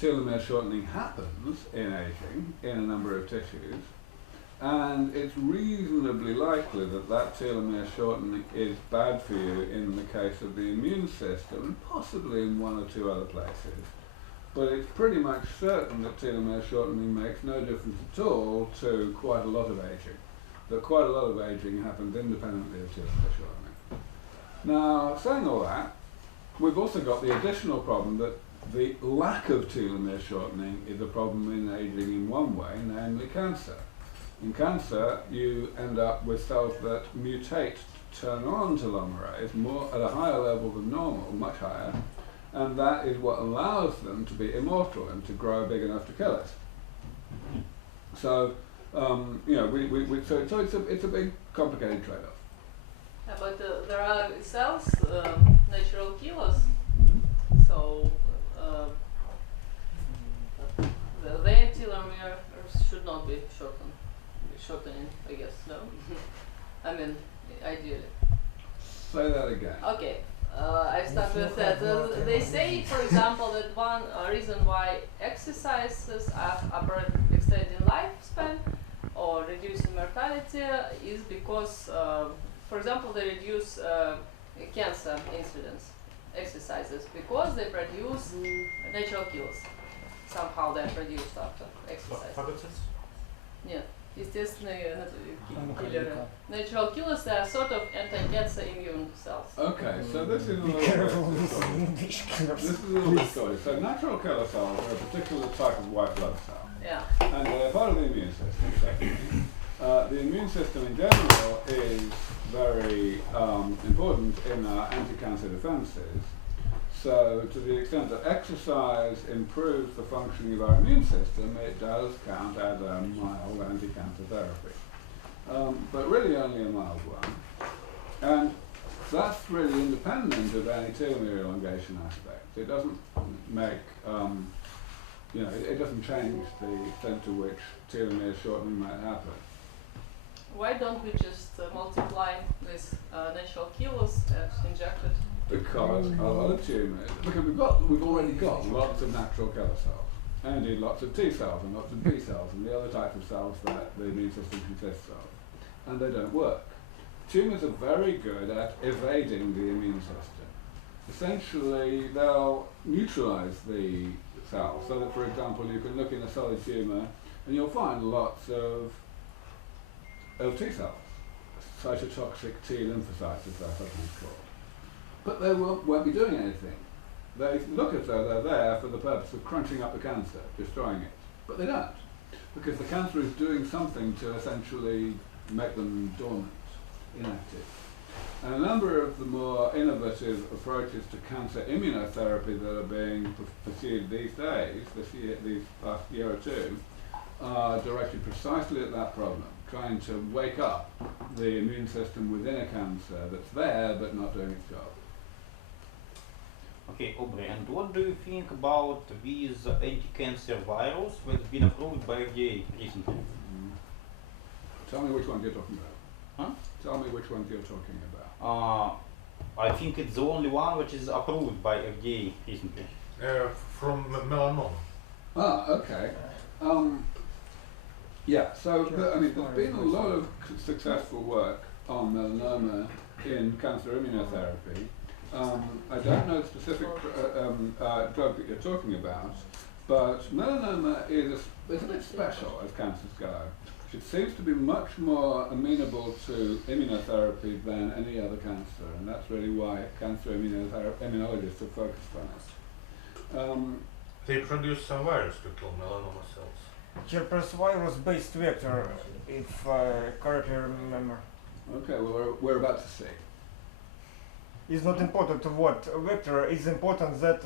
telomere shortening happens in aging in a number of tissues, and it's reasonably likely that that telomere shortening is bad for you in the case of the immune system, possibly in one or two other places. But it's pretty much certain that telomere shortening makes no difference at all to quite a lot of aging, that quite a lot of aging happens independently of telomere shortening. Now, saying all that, we've also got the additional problem that the lack of telomere shortening is a problem in aging in one way, namely cancer. In cancer, you end up with cells that mutate to turn on telomerase more at a higher level than normal, much higher, and that is what allows them to be immortal and to grow big enough to kill us. So, you know, so it's a big, complicated trade-off. Yeah, but there are cells, natural killers, so their telomere should not be shortening, I guess, no? I mean, ideally. Say that again. Okay, I start with that. They say, for example, that one reason why exercises are extending lifespan or reducing mortality is because, for example, they reduce cancer incidence exercises because they produce natural killers. Somehow they're produced after exercise. Нет, естественные киллеры. Natural killers, they are sort of anti-cancer immune cells. Okay, so this is a little bit story. So natural killer cells are a particular type of white blood cell. Yeah. And they're part of the immune system, certainly. The immune system in general is very important in our anti-cancer defenses. So to the extent that exercise improves the functioning of our immune system, it does count as a mild anti-cancer therapy. But really only a mild one. And that's really independent of any telomere elongation aspect. It doesn't make, you know, it doesn't change the extent to which telomere shortening might happen. Why don't we just multiply these natural killers and inject it? Because a lot of tumours, because we've already got lots of natural killer cells, and indeed lots of T cells and lots of B cells and the other types of cells that the immune system consists of, and they don't work. Tumours are very good at evading the immune system. Essentially, they'll neutralise the cells, so that, for example, you can look in a solid tumour and you'll find lots of T cells, cytotoxic T lymphocytes, as they're sometimes called. But they won't be doing anything. They look as though they're there for the purpose of crunching up the cancer, destroying it. But they don't, because the cancer is doing something to essentially make them dormant, inactive. And a number of the more innovative approaches to cancer immunotherapy that are being pursued these days, these past year or two, are directed precisely at that problem, trying to wake up the immune system within a cancer that's there but not doing its job. Okay, Aubrey, and what do you think about this anti-cancer virus that's been approved by FDA recently? Tell me which ones you're talking about. Huh? Tell me which ones you're talking about. I think it's the only one which is approved by FDA recently. From melanoma. Ah, okay. Yeah, so I mean, there's been a lot of successful work on melanoma in cancer immunotherapy. I don't know the specific drug that you're talking about, but melanoma is a bit special as cancers go. It seems to be much more amenable to immunotherapy than any other cancer, and that's really why cancer immunologists are focused on it. They produce some virus to kill melanoma cells. Herpes virus-based vector, if I correctly remember. Okay, well, we're about to see. It's not important what vector. It's important that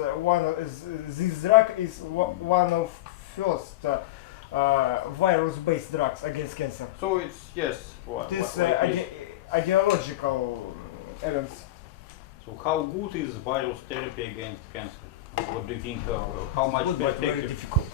this drug is one of first virus-based drugs against cancer. So it's yes. This ideological events. So how good is virus therapy against cancer? What do you think? How much would be protective? very difficult.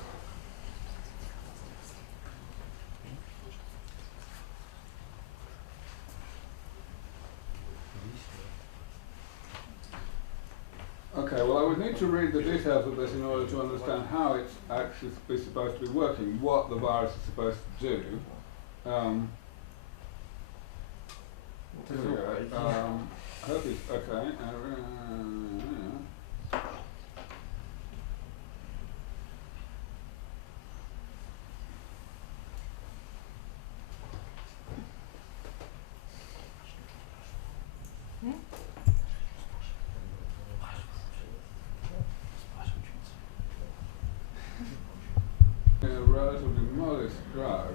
Okay, well, I would need to read the details of this in order to understand how it's actually supposed to be working, what the virus is supposed to do. Here we go. I hope it's okay. A relatively modest drug.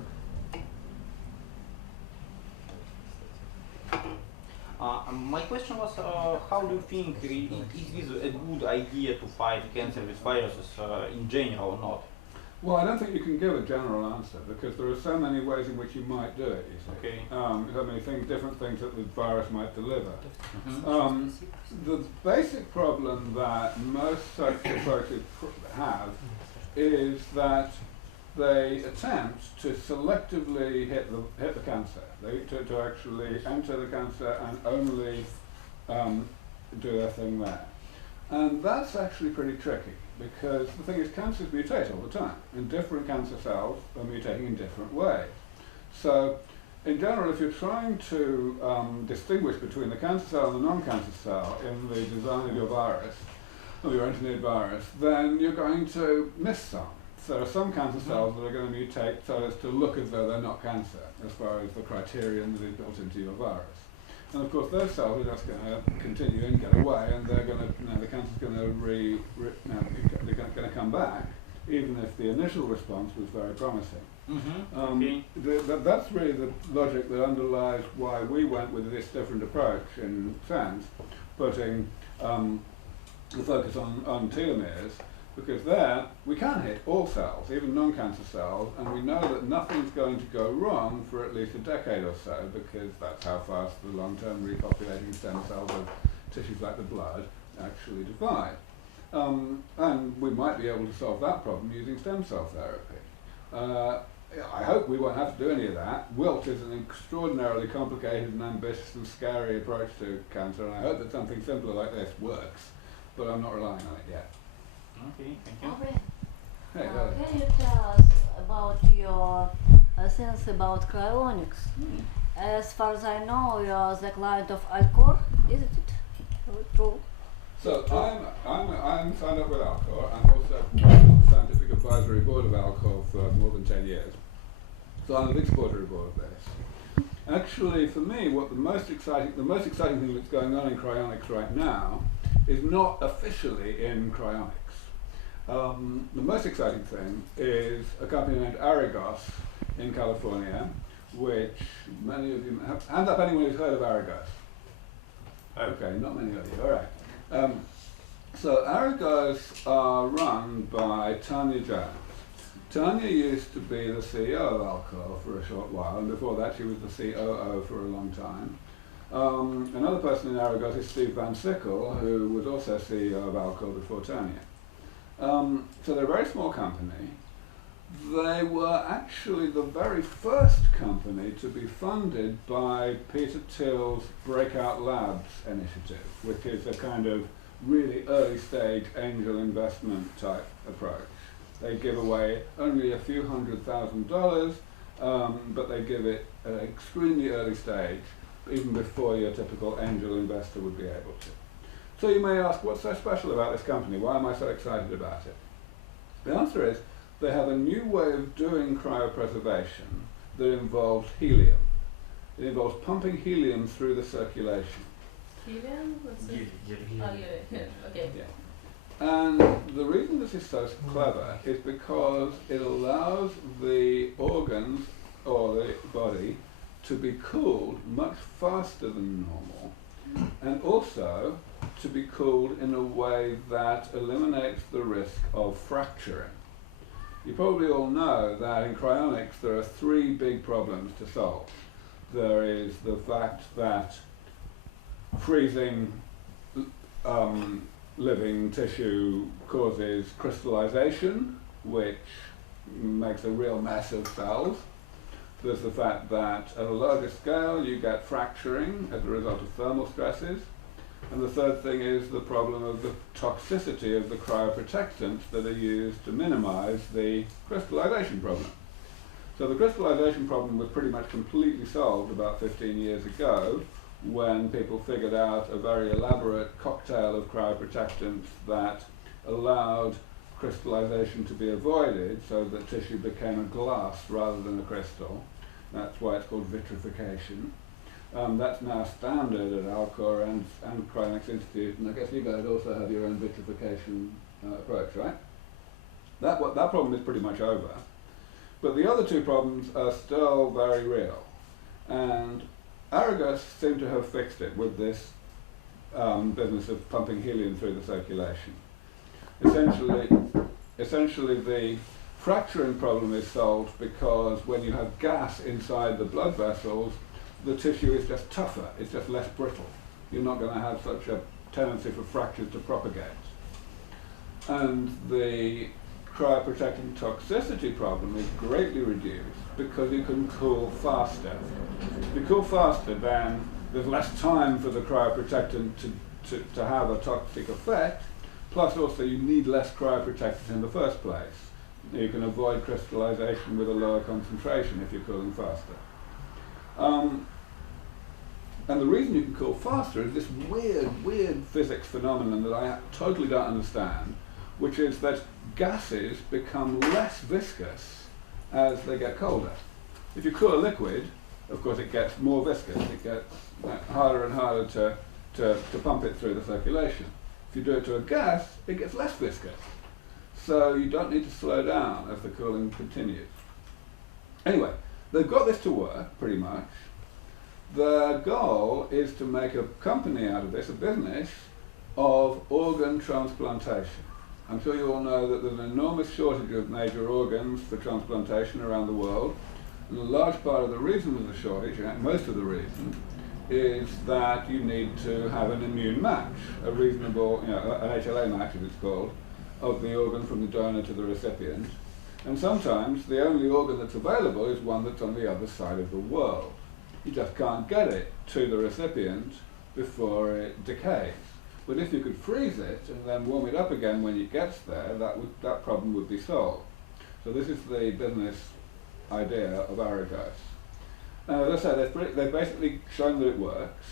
My question was, how do you think is this a good idea to fight cancer with viruses in general or not? Well, I don't think you can give a general answer because there are so many ways in which you might do it. You see. Okay. So many things, different things that the virus might deliver. The basic problem that most such approaches have is that they attempt to selectively hit the cancer. To actually enter the cancer and only do their thing there. And that's actually pretty tricky because the thing is cancers mutate all the time and different cancer cells are mutating in different ways. So in general, if you're trying to distinguish between the cancer cell and the non-cancer cell in the design of your virus, or your engineered virus, then you're going to miss some. So there are some cancer cells that are going to mutate so as to look as though they're not cancer, as far as the criterion that is built into your virus. And of course, those cells are just going to continue and get away, and they're going to, the cancer's going to they're going to come back, even if the initial response was very promising. That's really the logic that underlies why we went with this different approach, in a sense, putting the focus on telomeres. Because there, we can hit all cells, even non-cancer cells, and we know that nothing's going to go wrong for at least a decade or so, because that's how fast the long-term repopulating stem cells of tissues like the blood actually divide. And we might be able to solve that problem using stem cell therapy. I hope we won't have to do any of that. Wilt is an extraordinarily complicated and ambitious and scary approach to cancer, and I hope that something simpler like this works, but I'm not relying on it yet. Okay, thank you. Aubrey, Hey, can you tell us about your sense about cryonics? As far as I know, you are the client of Alcor, isn't it? True. So I'm signed up with Alcor. I'm also on the scientific advisory board of Alcor for more than 10 years. So I'm a big supporter of all of this. Actually, for me, the most exciting thing that's going on in cryonics right now is not officially in cryonics. The most exciting thing is a company named Arigos in California, which many of you have. Hand up anyone who's heard of Arigos. Okay, not many of you. All right. So Arigos are run by Tanya Jones. Tanya used to be the CEO of Alcor for a short while, and before that she was the COO for a long time. Another person in Arigos is Steve Van Sickle, who was also CEO of Alcor before Tanya. So they're a very small company. They were actually the very first company to be funded by Peter Thiel's Breakout Labs initiative, which is a kind of really early stage angel investment type approach. They give away only a few $100,000, but they give it at an extremely early stage even before your typical angel investor would be able to. So you may ask, what's so special about this company? Why am I so excited about it? The answer is, they have a new way of doing cryopreservation that involves helium. It involves pumping helium through the circulation. Helium? What's it? Oh, yeah. Okay. Yeah. And the reason this is so clever is because it allows the organs or the body to be cooled much faster than normal, and also to be cooled in a way that eliminates the risk of fracturing. You probably all know that in cryonics there are three big problems to solve. There is the fact that freezing living tissue causes crystallization, which makes a real mess of cells. There's the fact that at a larger scale you get fracturing as a result of thermal stresses. And the third thing is the problem of the toxicity of the cryoprotectants that are used to minimize the crystallization problem. So the crystallization problem was pretty much completely solved about 15 years ago when people figured out a very elaborate cocktail of cryoprotectants that allowed crystallization to be avoided so that tissue became a glass rather than a crystal. That's why it's called vitrification. That's now standard at Alcor and Cryonics Institute, and I guess you guys also have your own vitrification approach, right? That problem is pretty much over. But the other two problems are still very real. And Aragos seemed to have fixed it with this business of pumping helium through the circulation. Essentially the fracturing problem is solved because when you have gas inside the blood vessels, the tissue is just tougher, it's just less brittle. You're not going to have such a tendency for fractures to propagate. And the cryoprotectant toxicity problem is greatly reduced because you can cool faster. If you cool faster, then there's less time for the cryoprotectant to have a toxic effect, plus also you need less cryoprotectant in the first place. You can avoid crystallization with a lower concentration if you're cooling faster. And the reason you can cool faster is this weird physics phenomenon that I totally don't understand, which is that gases become less viscous as they get colder. If you cool a liquid, of course it gets more viscous. It gets harder and harder to pump it through the circulation. If you do it to a gas, it gets less viscous. So you don't need to slow down as the cooling continues. Anyway, they've got this to work, pretty much. The goal is to make a company out of this, a business, of organ transplantation. I'm sure you all know that there's an enormous shortage of major organs for transplantation around the world. And a large part of the reason of the shortage, and most of the reason, is that you need to have an immune match, a reasonable, an HLA match as it's called, of the organ from the donor to the recipient. And sometimes the only organ that's available is one that's on the other side of the world. You just can't get it to the recipient before it decays. But if you could freeze it and then warm it up again when it gets there, that problem would be solved. So this is the business idea of Aragos. Now, as I said, they've basically shown that it works.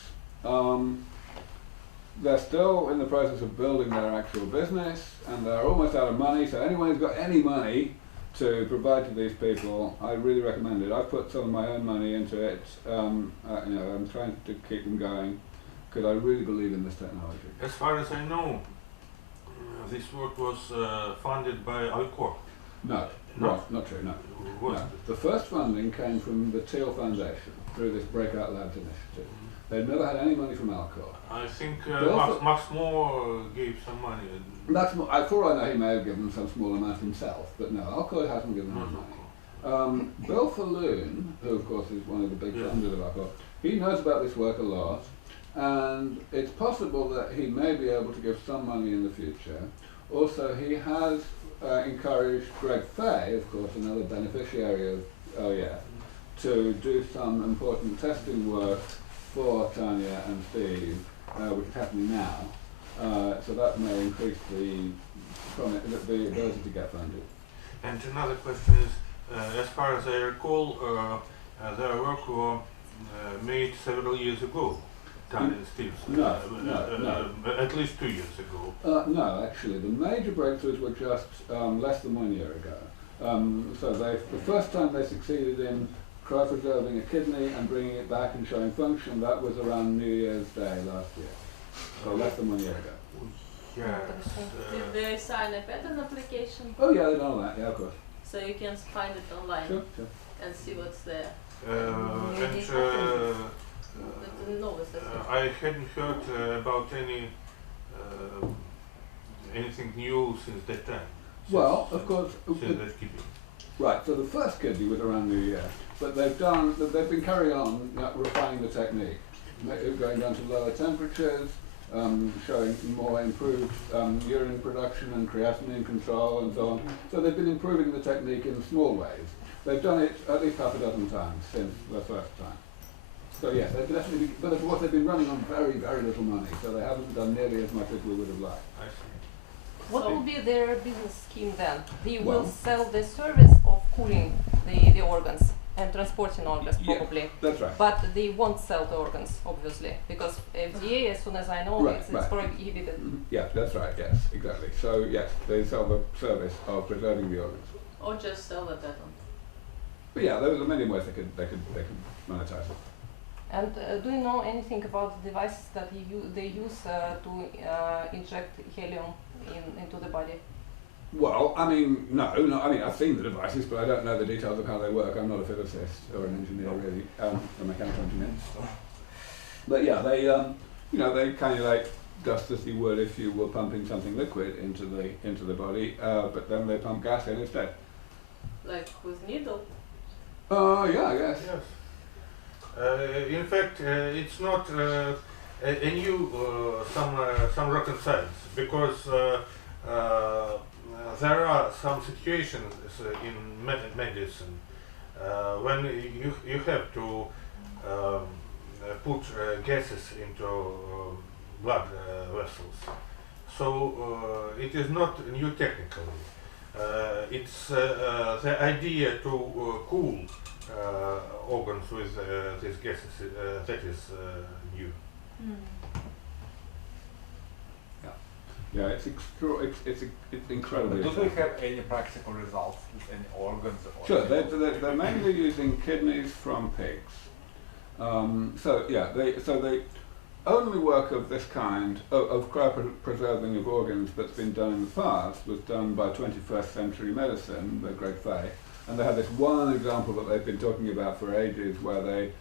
They're still in the process of building their actual business, and they're almost out of money, so anyone who's got any money to provide to these people, I really recommend it. I've put some of my own money into it. I'm trying to keep them going because I really believe in this technology. As far as I know, this work was funded by Alcor. No, not true, no. No. The first funding came from the Teal Foundation through this Breakout Labs initiative. They'd never had any money from Alcor. I think Max Moore gave some money. Max Moore, for all I know, he may have given some small amount himself, but no, Alcor hasn't given him money. Bill Falloon, who of course is one of the big funders of Alcor, he knows about this work a lot, and it's possible that he may be able to give some money in the future. Also, he has encouraged Greg Fay, of course, another beneficiary of OEF, to do some important testing work for Tanya and Steve, which is happening now. So that may increase the ability to get funded. And another question is, as far as I recall, their work made several years ago. Tiny stills. No. At least 2 years ago. No, actually, the major breakthroughs were just less than 1 year ago. So the first time they succeeded in cryopreserving a kidney and bringing it back and showing function, that was around New Year's Day last year. So less than 1 year ago. Yes. Did they sign a patent application? Oh yeah, they've done that, yeah, of course. So you can find it online Sure. and see what's there. I hadn't heard about anything new since that time. Well, of course. Since that kidney. Right, so the first kidney was around New Year, but they've been carrying on refining the technique, going down to lower temperatures, showing more improved urine production and creatinine control and so on. So they've been improving the technique in small ways. They've done it at least half a dozen times since the first time. So yes, they've definitely, but of course they've been running on very, very little money, so they haven't done nearly as much as we would have liked. I see. What will be their business scheme then? They Well, will sell the service of cooling the organs and transporting organs probably. Yeah, that's right. But they won't sell the organs, obviously, because FDA, as soon as I know, Right, it's right. prohibited. Yeah, that's right, yes, exactly. So yes, they sell the service of preserving the organs. Or just sell the patent. But yeah, there are many ways they could monetize it. And do you know anything about the devices that they use to inject helium into the body? Well, I mean, no, I mean, I've seen the devices, but I don't know the details of how they work. I'm not a physicist or an engineer, really, a mechanical engineer. But yeah, they, they cannulate just as you would if you were pumping something liquid into the body, but then they pump gas in instead. Like with needle? Yeah, I guess. Yes. In fact, it's not a new some rocket science, because there are some situations in medicine when you have to put gases into blood vessels. So it is not new technically. It's the idea to cool organs with these gases that is new. Yeah, it's incredibly. But do they have any practical results with any organs? Sure, they're mainly using kidneys from pigs. The only work of this kind, of cryopreserving of organs that's been done in the past, was done by 21st century medicine, by Grey, and they had this one example that they've been talking about for ages, where they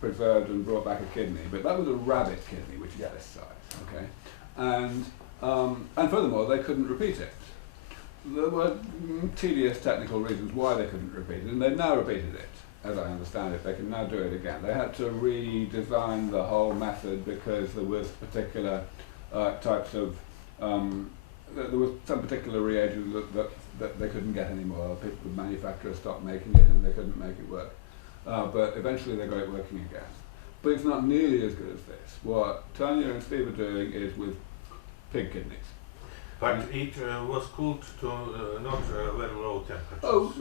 preserved and brought back a kidney, but that was a rabbit kidney, which is this size, okay? And furthermore, they couldn't repeat it. There were tedious technical reasons why they couldn't repeat it, and they've now repeated it, as I understand it. They can now do it again. They had to redesign the whole method because there was particular types of, there was some particular reagents that they couldn't get anymore. The manufacturer stopped making it and they couldn't make it work. But eventually they got it working again. But it's not nearly as good as this. What Tanya and Steve are doing is with pig kidneys. But it was cooled to not very low temperature. Oh,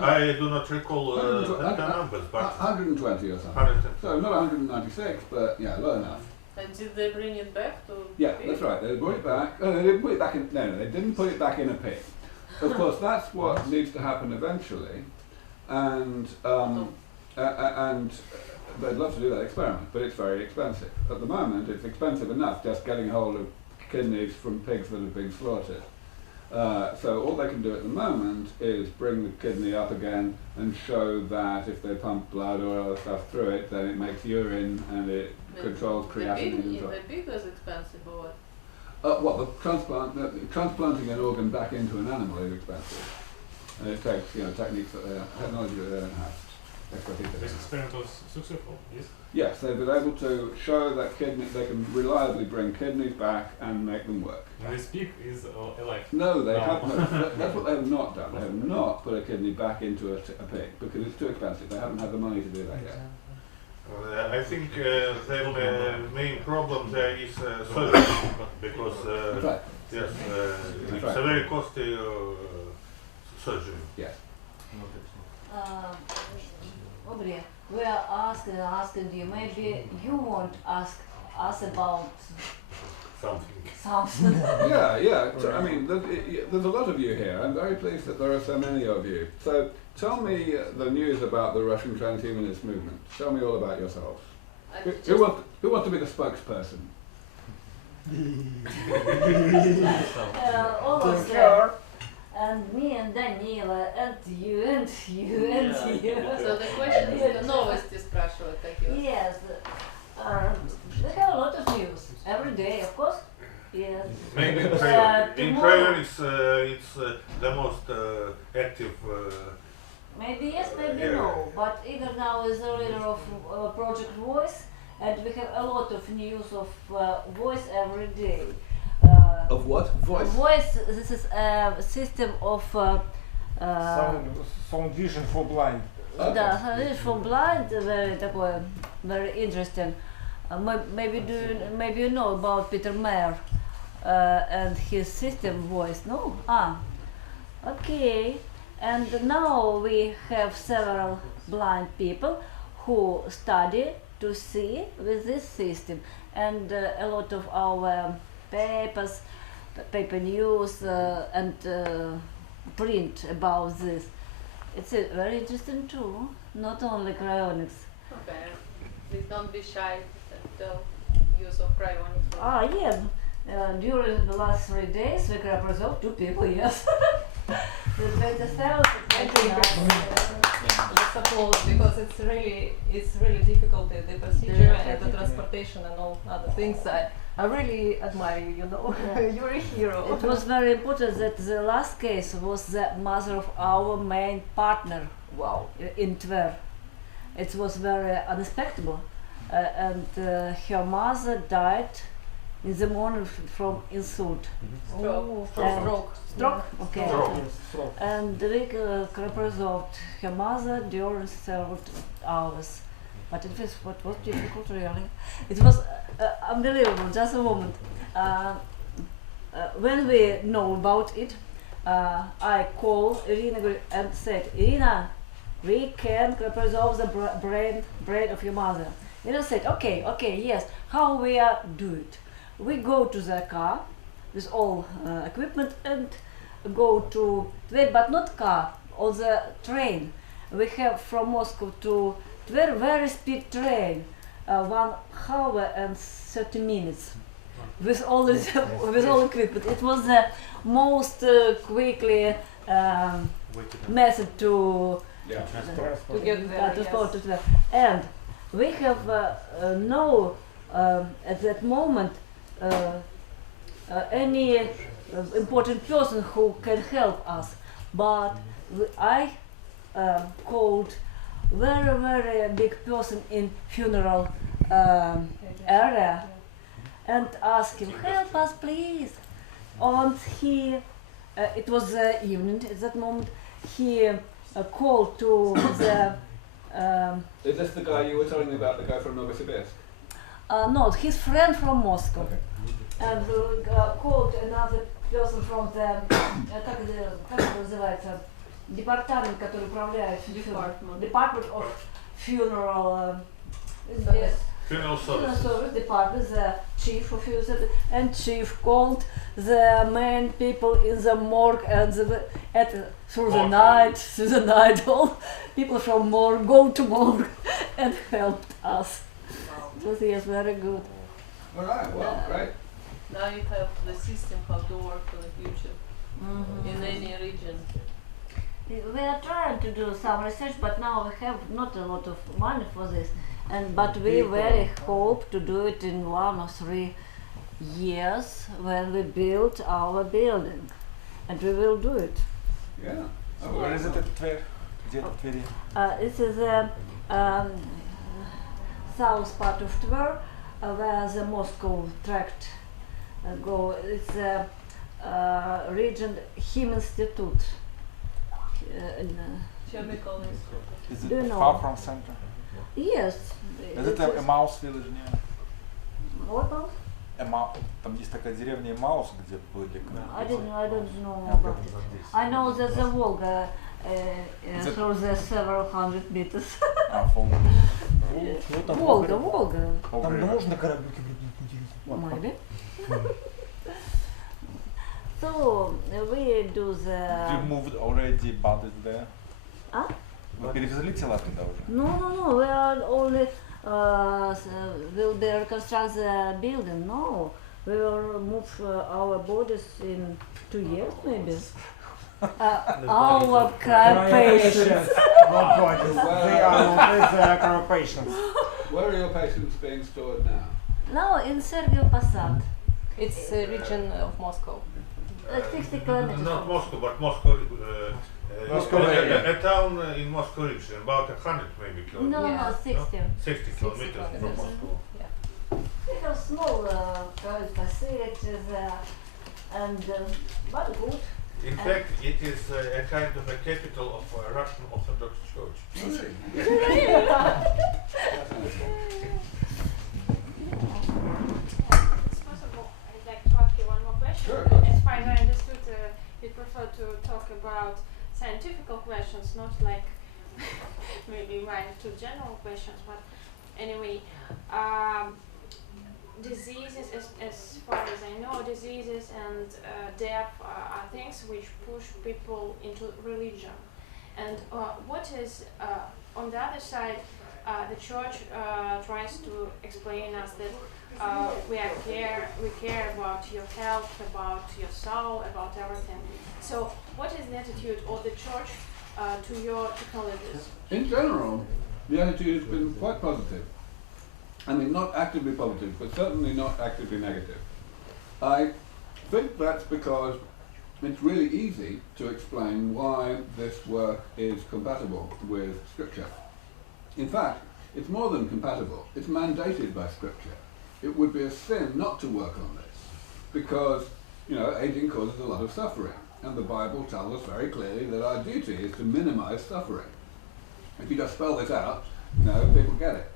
I do not recall the numbers, but 120 or something. 120. So not 196, but yeah, low enough. And did they bring it back to Yeah, pig? that's right. They brought it back. They didn't put it back in. No, they didn't put it back in a pig. Of course, that's what needs to happen eventually, and they'd love to do that experiment, but it's very expensive. At the moment, it's expensive enough just getting hold of kidneys from pigs that have been slaughtered. So all they can do at the moment is bring the kidney up again and show that if they pump blood or other stuff through it, then it makes urine and it controls creatinine and so on. The pig is expensive or what? Well, transplanting an organ back into an animal is expensive, and it takes techniques technology that they don't have. This experiment was successful, yes? Yes, they've been able to show that they can reliably bring kidneys back and make them work. And this pig is alive? No, they haven't. That's what they have not done. They have not put a kidney back into a pig because it's too expensive. They haven't had the money to do that yet. I think the main problem there is surgery, because right. Yes, it's right. a very costly surgery. Yes. Aubrey, we are asking you. Maybe you want to ask us about something. Yeah. So, I mean, there's a lot of you here. I'm very pleased that there are so many of you. So tell me the news about the Russian transhumanist movement. Tell me all about yourselves. Who wants to be the spokesperson? All of them. And me and Daniela, and you, and you, and you. So the question is, новости спрашивают какие? Yes. We have a lot of news every day, of course. Yes. Maybe in prayer. In prayer, it's the most active. Maybe yes, maybe no. But Igor now is the leader of Project Voice, and we have a lot of news of Voice every day. Of what? Voice? Voice, this is a system of sound vision for blind. Да, sound vision for blind, very такое, very interesting. Maybe you know about Peter Mayer and his system Voice, no? Okay. And now we have several blind people who study to see with this system, and a lot of our papers, paper news and print about this. It's very interesting too, not only cryonics. Okay, please don't be shy and tell use of cryonics. Yeah, during the last 3 days we represent 2 people, yes. The 27th, because it's really difficult, the procedure and the transportation and all other things. I really admire you, you know. You're a hero. It was very important that the last case was the mother of our main partner. Wow. In Tver. It was very unexpected, and her mother died in the morning from insult. Stroke. Okay. Stroke. And we preserved her mother during several hours. But it was difficult, really. It was unbelievable. Just a moment. When we know about it, I called Irina and said, Irina, we can preserve the brain of your mother. Irina said, okay, yes. How we do it? We go to the car with all equipment and go to Tver, but not car, on the train. We have from Moscow to Tver very speed train, 1 hour and 30 minutes, with all equipment. It was the most quickly method to get there. transport to Tver. And we have no at that moment any important person who can help us, but I called very big person in funeral area and asked him, help us please. And he, it was evening at that moment, he called to the... Is this the guy you were telling me about, the guy from Novosibirsk? No, his friend from Moscow. Okay. And called another person from the, как это называется, департамент, который управляет Department of Funeral Service Department, the chief of funeral service, and chief called the main people in the morgue and through the night, all people from morgue go to morgue and helped us. It was very good. All right, well, great. Now you have the system how to work for the future in any region. We are trying to do some research, but now we have not a lot of money for this. But we very hope to do it in 1 or 3 years when we build our building, and we will do it. Yeah. Where is it at Tver? Где это в Твери? This is the south part of Tver, where the Moscow tract go. It's a region Him Institute. Chemical Institute. Is it far from center? Yes. Is it Emmaus village near? What else? Там есть такая деревня Эмаус, где были... I don't know about it. I know that the Volga through the several hundred meters. Волга. Там можно кораблики прибить, Maybe. So we do the. You moved already bodies there? А? Вы перевезли тела туда уже? No. We are only will be reconstruct the building. No, we will move our bodies in 2 years maybe. Our patients. Not bodies. They are our patients. Where are your patients being stored now? Now in Sergio Posad. It's a region of Moscow. 60 kilometers. Not Moscow, but Moscow. Moscow a town in Moscow region, about 100 maybe kilometers. No, 60. 60 kilometers from Moscow. We have small private facilities and but good. In fact, it is a kind of a capital of Russian Orthodox Church. It's possible. I'd like to ask you one more question. Sure. As far as I understood, you prefer to talk about scientific questions, not like maybe one or two general questions. But anyway, diseases, as far as I know, diseases and death are things which push people into religion. And what is on the other side? The church tries to explain us that we care about your health, about your soul, about everything. So, what is the attitude of the church to your technologies? In general, the attitude has been quite positive. I mean, not actively positive, but certainly not actively negative. I think that's because it's really easy to explain why this work is compatible with Scripture. In fact, it's more than compatible, it's mandated by Scripture. It would be a sin not to work on this, because, aging causes a lot of suffering, and the Bible tells us very clearly that our duty is to minimize suffering. If you just spell this out, people get it.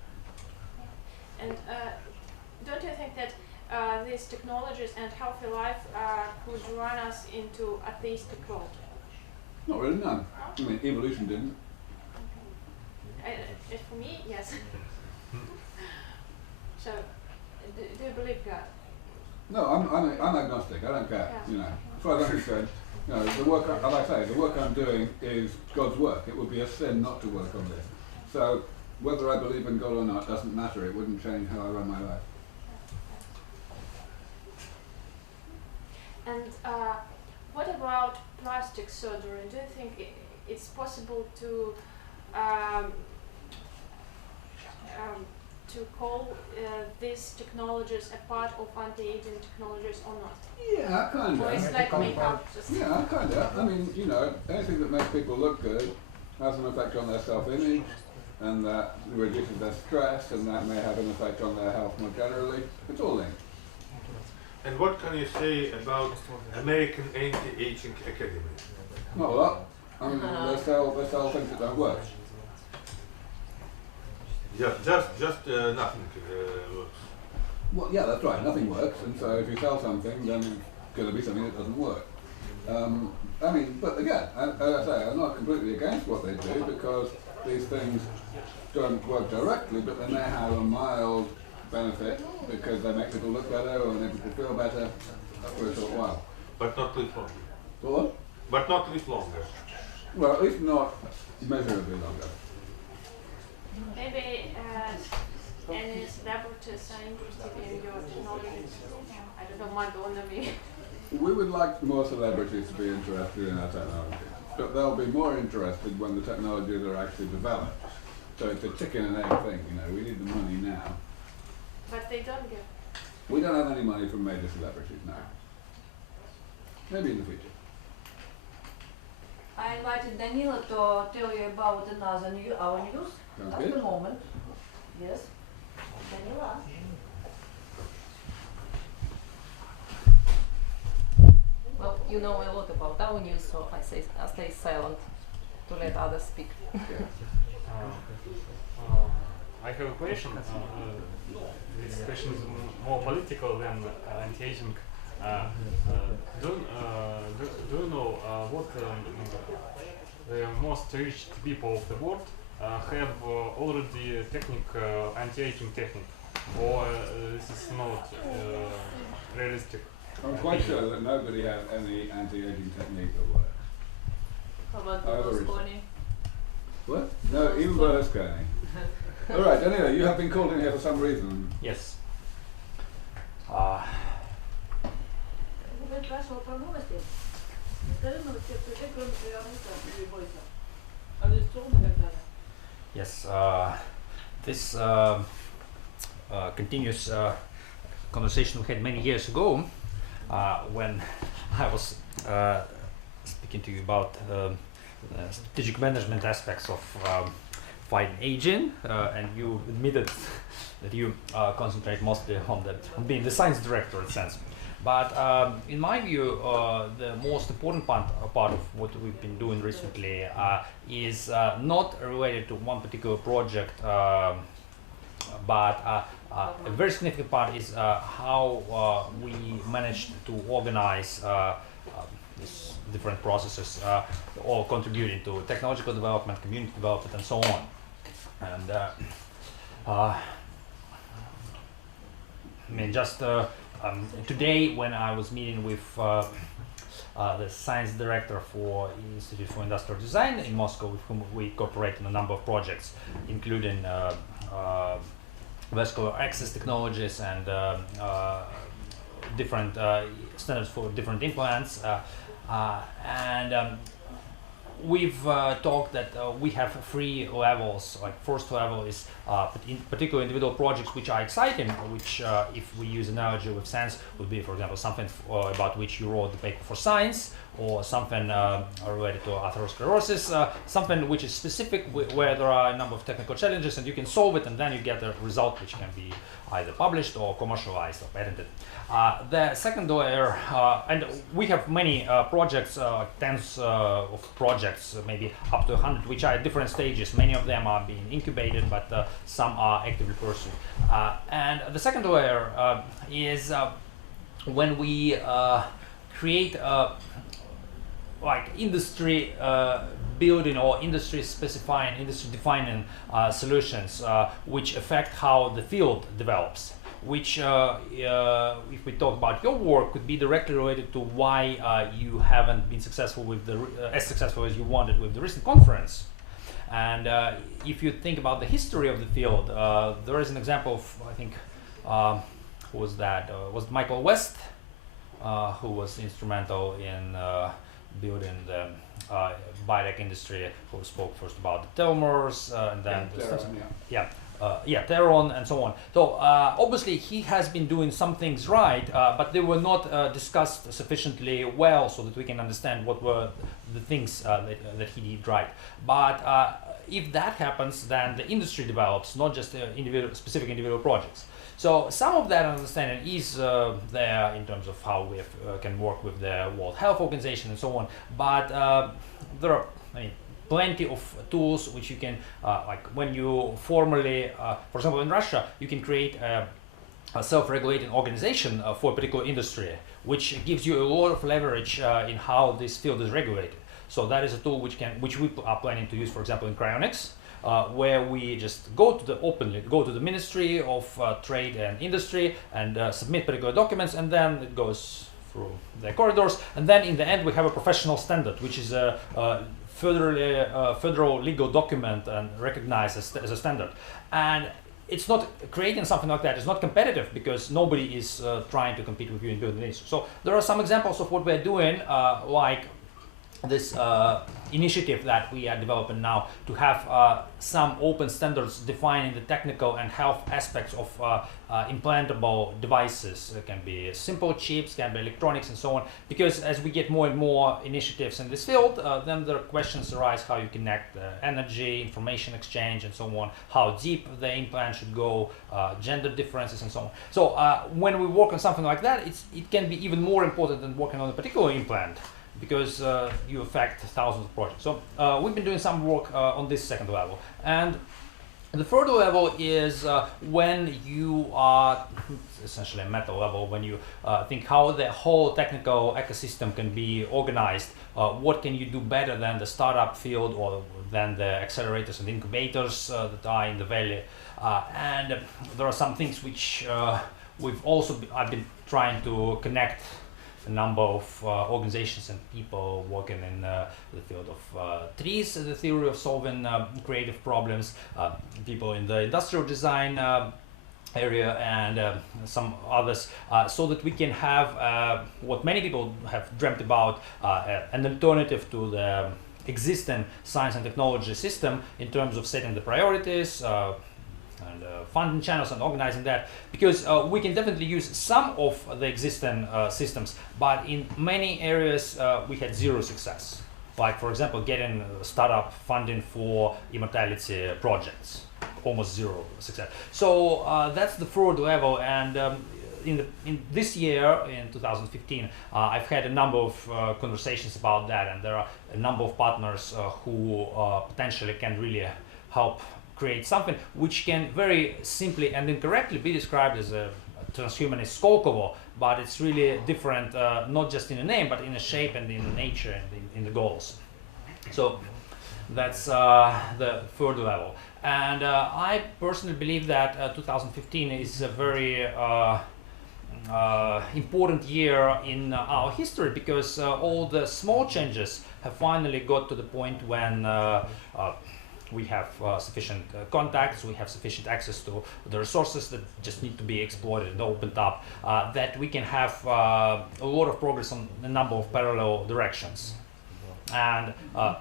And don't you think that these technologies and healthy life could run us into atheistic world? Not really, no. I mean, evolution didn't. For me, yes. So, do you believe God? No, I'm agnostic. I don't care. As far as I'm concerned, the work, like I say, the work I'm doing is God's work. It would be a sin not to work on this. So, whether I believe in God or not doesn't matter. It wouldn't change how I run my life. And what about plastic surgery? Do you think it's possible to call these technologies a part of anti-aging technologies or not? Yeah, kind of. Or it's like makeup? Yeah, kind of. I mean, anything that makes people look good has an effect on their self-image, and that reduces their stress, and that may have an effect on their health more generally. It's all linked. And what can you say about American Anti-Aging Academy? Not a lot. I mean, they sell things that don't work. Just nothing works. Well, yeah, that's right. Nothing works, and so if you sell something, then it's going to be something that doesn't work. I mean, but again, as I say, I'm not completely against what they do, because these things don't work directly, but they may have a mild benefit because they make people look better or make people feel better for a short while. But not live longer. What? But not live longer. Well, at least not measurably longer. Maybe any celebrities are interested in your technology. I don't know, Madonna maybe. We would like more celebrities to be interested in our technology, but they'll be more interested when the technologies are actually developed. So it's a chicken and egg thing, we need the money now. But they don't give. We don't have any money from major celebrities now. Maybe in the future. I invited Danila to tell you about our news Sounds at good. the moment. Yes. Danila. Well, you know a lot about our news, so I stay silent to let others speak. I have a question. This question is more political than anti-aging. Do you know what most rich people of the world have already anti-aging technique, or this is not realistic. I'm quite sure that nobody has any anti-aging technique that works. How about However, Berlusconi? What? No, even Berlusconi. All right, anyway, you have been called in here for some reason. Yes. Yes, this continuous conversation we had many years ago when I was speaking to you about strategic management aspects of fighting aging, and you admitted that you concentrate mostly on being the science director in a sense. But in my view, the most important part of what we've been doing recently is not related to one particular project, but a very significant part is how we managed to organize these different processes, all contributing to technological development, community development, and so on. And I mean, just today, when I was meeting with the science director for Institute for Industrial Design in Moscow, with whom we cooperate on a number of projects, including vascular access technologies and different standards for different implants, and we've talked that we have 3 levels. Like, first level is in particular individual projects which are exciting, which if we use analogy with science would be, for example, something about which you wrote the paper for Science, or something related to atherosclerosis, something which is specific, where there are a number of technical challenges and you can solve it, and then you get a result which can be either published or commercialized or patented. The second layer, and we have many projects, tens of projects, maybe up to 100, which are at different stages. Many of them are being incubated, but some are actively pursued. And the second layer is when we create like industry building or industry specifying, industry defining solutions which affect how the field develops, which if we talk about your work, could be directly related to why you haven't been successful with the as successful as you wanted with the recent conference. And if you think about the history of the field, there is an example of, I think, who was that? Was it Michael West, who was instrumental in building the biotech industry, who spoke first about the telomers and then Teron and so on. So obviously he has been doing some things right, but they were not discussed sufficiently well so that we can understand what were the things that he did right. But if that happens, then the industry develops, not just specific individual projects. So some of that understanding is there in terms of how we can work with the World Health Organization and so on. But there are, plenty of tools which you can, like when you formally, for example, in Russia, you can create a self-regulating organization for a particular industry, which gives you a lot of leverage in how this field is regulated. So that is a tool which we are planning to use, for example, in cryonics, where we just go to the Ministry of Trade and Industry and submit particular documents, and then it goes through the corridors, and then in the end we have a professional standard, which is a federal legal document and recognized as a standard. And it's not creating something like that. It's not competitive because nobody is trying to compete with you in building this. So there are some examples of what we're doing, like this initiative that we are developing now to have some open standards defining the technical and health aspects of implantable devices. It can be simple chips, can be electronics and so on, because as we get more and more initiatives in this field, then the questions arise how you connect energy, information exchange and so on, how deep the implant should go, gender differences and so on. So when we work on something like that, it can be even more important than working on a particular implant, because you affect thousands of projects. So we've been doing some work on this second level. And The third level is when you are essentially a meta level, when you think how the whole technical ecosystem can be organized. What can you do better than the startup field or than the accelerators and incubators that are in the valley? And there are some things which I've been trying to connect a number of organizations and people working in the field of trees, the theory of solving creative problems, people in the industrial design area, and some others, so that we can have what many people have dreamt about, an alternative to the existing science and technology system in terms of setting the priorities and funding channels and organizing that, because we can definitely use some of the existing systems, but in many areas we had zero success. Like, for example, getting startup funding for immortality projects, almost zero success. So that's the third level, and in this year, in 2015, I've had a number of conversations about that, and there are a number of partners who potentially can really help create something which can very simply and incorrectly be described as a transhumanist Skolkovo, but it's really different, not just in the name, but in the shape and in the nature and in the goals. So that's the third level. And I personally believe that 2015 is a very important year in our history, because all the small changes have finally got to the point when we have sufficient contacts, we have sufficient access to the resources that just need to be exploited and opened up, that we can have a lot of progress on a number of parallel directions. And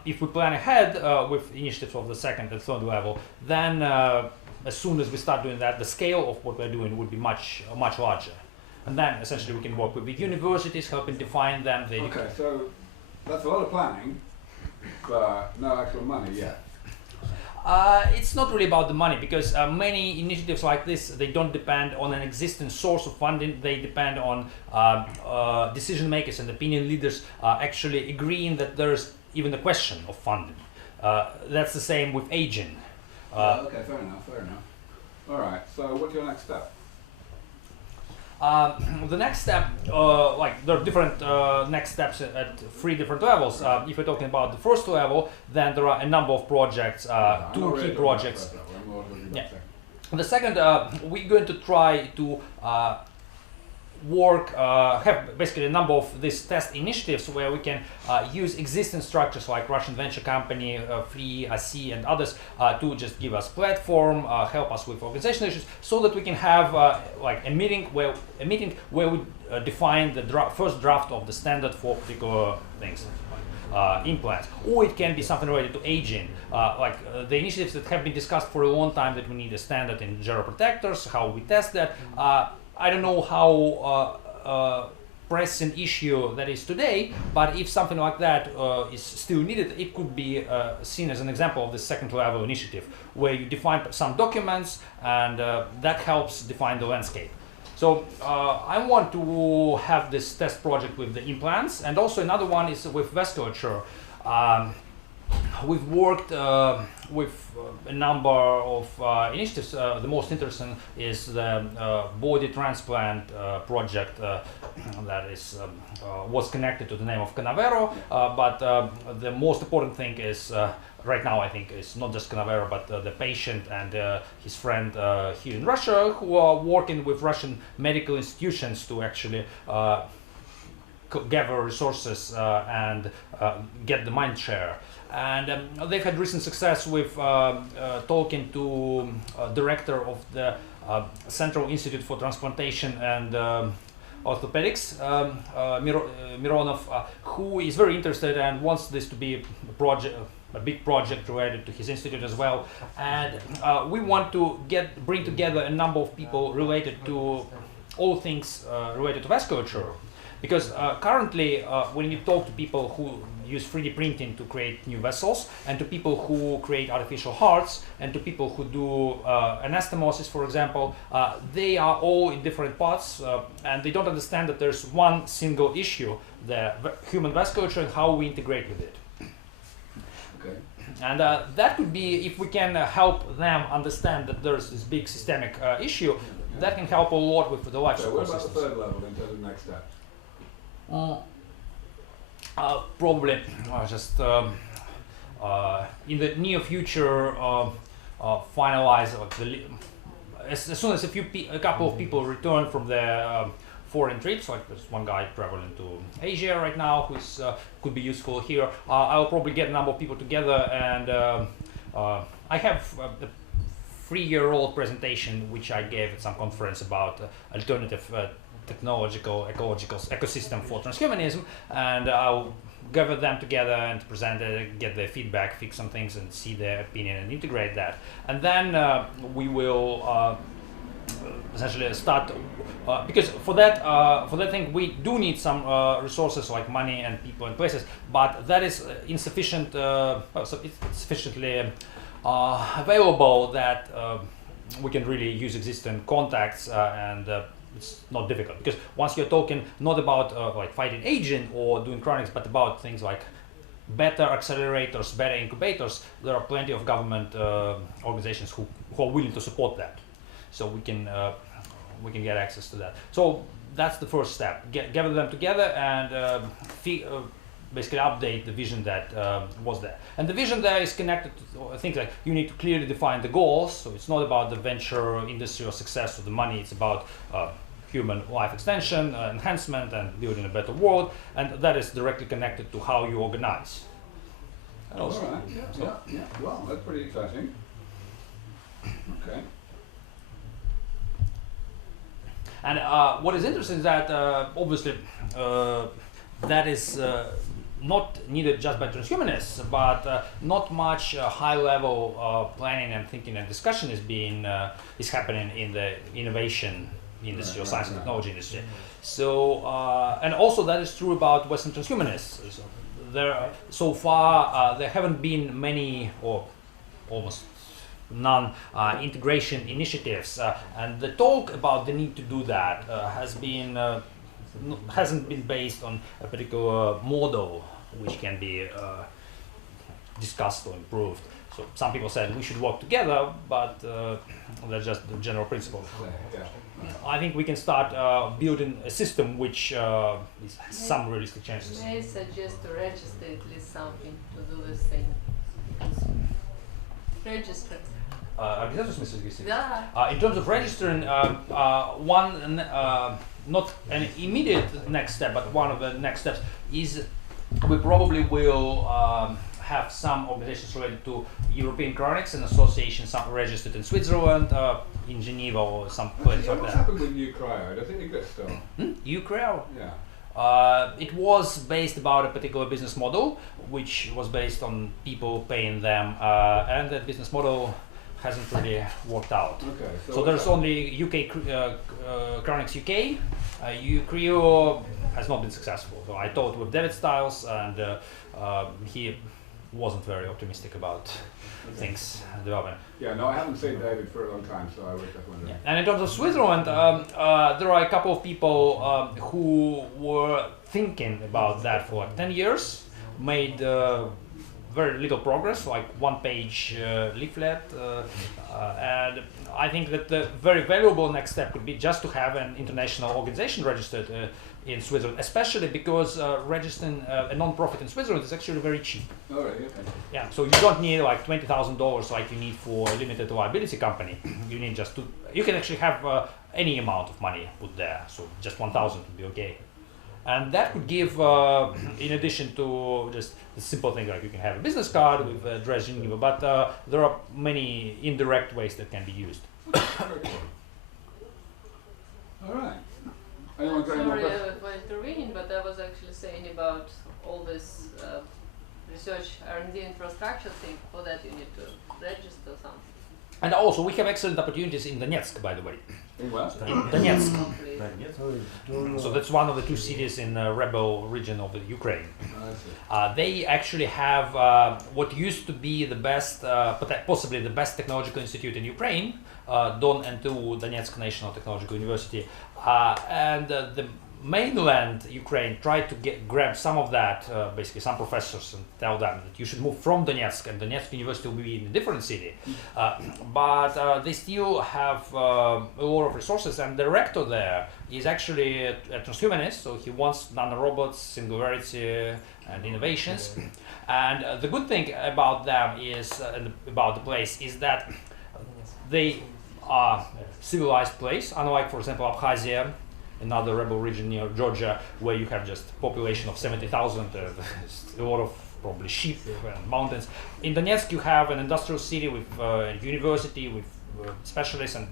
if we plan ahead with initiatives of the second and third level, then as soon as we start doing that, the scale of what we're doing would be much larger. And then essentially we can work with the universities, helping define them. Okay, so that's a lot of planning, but no actual money yet. It's not really about the money, because many initiatives like this, they don't depend on an existing source of funding. They depend on decision makers and opinion leaders actually agreeing that there's even a question of funding. That's the same with aging. Okay, fair enough. All right, so what's your next step? The next step, like there are different next steps at 3 different levels. If we're talking about the first level, then there are a number of projects, 2 key projects. Yeah. The second, we're going to try to work, have basically a number of these test initiatives where we can use existing structures like Russian venture company, Free, ASI, and others to just give us platform, help us with organizational issues, so that we can have like a meeting where we define the first draft of the standard for particular things. Implants, or it can be something related to aging, like the initiatives that have been discussed for a long time, that we need a standard in geroprotectors, how we test that. I don't know how pressing issue that is today, but if something like that is still needed, it could be seen as an example of the second level initiative, where you define some documents and that helps define the landscape. So I want to have this test project with the implants, and also another one is with vasculature. We've worked with a number of initiatives. The most interesting is the body transplant project that is was connected to the name of Canavero, but the most important thing is right now, I think, is not just Canavero, but the patient and his friend here in Russia, who are working with Russian medical institutions to actually gather resources and get the mind share. And they've had recent success with talking to director of the Central Institute for Transplantation and Orthopedics, Mironov, who is very interested and wants this to be a big project related to his institute as well. And we want to bring together a number of people related to all things related to vasculature. Because currently, when you talk to people who use 3D printing to create new vessels, and to people who create artificial hearts, and to people who do anastomosis, for example, they are all in different parts, and they don't understand that there's one single issue, the human vasculature, and how we integrate with it. Okay. And that could be, if we can help them understand that there's this big systemic issue, that can help a lot with the life So support what about the systems. third level in terms of next steps? Probably just in the near future finalize as soon as a couple of people return from their foreign trips, like there's one guy traveling to Asia right now who could be useful here. I'll probably get a number of people together, and I have a 3-year-old presentation which I gave at some conference about alternative technological ecological ecosystem for transhumanism, and I'll gather them together and present it, get their feedback, fix some things, and see their opinion and integrate that. And then we will essentially start because for that thing we do need some resources like money and people and places, but that is insufficient. So it's sufficiently available that we can really use existing contacts and it's not difficult, because once you're talking not about like fighting aging or doing chronics, but about things like better accelerators, better incubators, there are plenty of government organizations who are willing to support that. So we can get access to that. So that's the first step. Gather them together and basically update the vision that was there. And the vision there is connected to things like you need to clearly define the goals. So it's not about the venture industry or success or the money. It's about human life extension, enhancement, and building a better world. And that is directly connected to how you organize. And also, all right. Yeah. Well, that's pretty exciting. Okay. And what is interesting is that obviously that is not needed just by transhumanists, but not much high-level planning and thinking and discussion is happening in the innovation industry or science and technology industry. So and also that is true about Western transhumanists. So far there haven't been many or almost none integration initiatives, and the talk about the need to do that hasn't been based on a particular model which can be discussed or improved. So some people said we should work together, but that's just the general principle. I think we can start building a system which has some realistic chances. May I suggest to register at least something to do this thing? Register. In terms of registering, one not an immediate next step, but one of the next steps is we probably will have some organizations related to European chronics and associations, some registered in Switzerland, in Geneva or some place like that. What's happened with Ucryo? Does it exist still? Ucryo? Yeah. It was based about a particular business model, which was based on people paying them, and that business model hasn't really worked out. Okay, so there's only UK Chronics UK. Ucryo has not been successful. So I talked with David Stiles, and he wasn't very optimistic about things developing. Yeah, no, I haven't seen David for a long time, so I was just wondering. And in terms of Switzerland, there are a couple of people who were thinking about that for like 10 years, made very little progress, like one-page leaflet, and I think that the very valuable next step would be just to have an international organization registered in Switzerland, especially because registering a non-profit in Switzerland is actually very cheap. Oh, really? Okay. Yeah, so you don't need like $20,000 like you need for a limited liability company. You need just you can actually have any amount of money put there, so just 1,000 would be okay. And that could give, in addition to just the simple thing like you can have a business card with address Geneva, but there are many indirect ways that can be used. All right. I'm sorry for intervening, but I was actually saying about all this research R&D infrastructure thing. For that you need to register something. And also we have excellent opportunities in Donetsk, by the way. In what? In Donetsk. So that's one of the 2 cities in the rebel region of the Ukraine. They actually have what used to be the best, possibly the best technological institute in Ukraine, Don and Donetsk National Technological University, and the mainland Ukraine tried to grab some of that, basically some professors, and tell them that you should move from Donetsk, and Donetsk University will be in a different city. But they still have a lot of resources, and the rector there is actually a transhumanist, so he wants nanorobots, singularity, and innovations. And the good thing about them is, about the place, is that they are civilized place, unlike, for example, Abkhazia, another rebel region near Georgia, where you have just population of 70,000, a lot of probably sheep and mountains. In Donetsk, you have an industrial city with university, with specialists and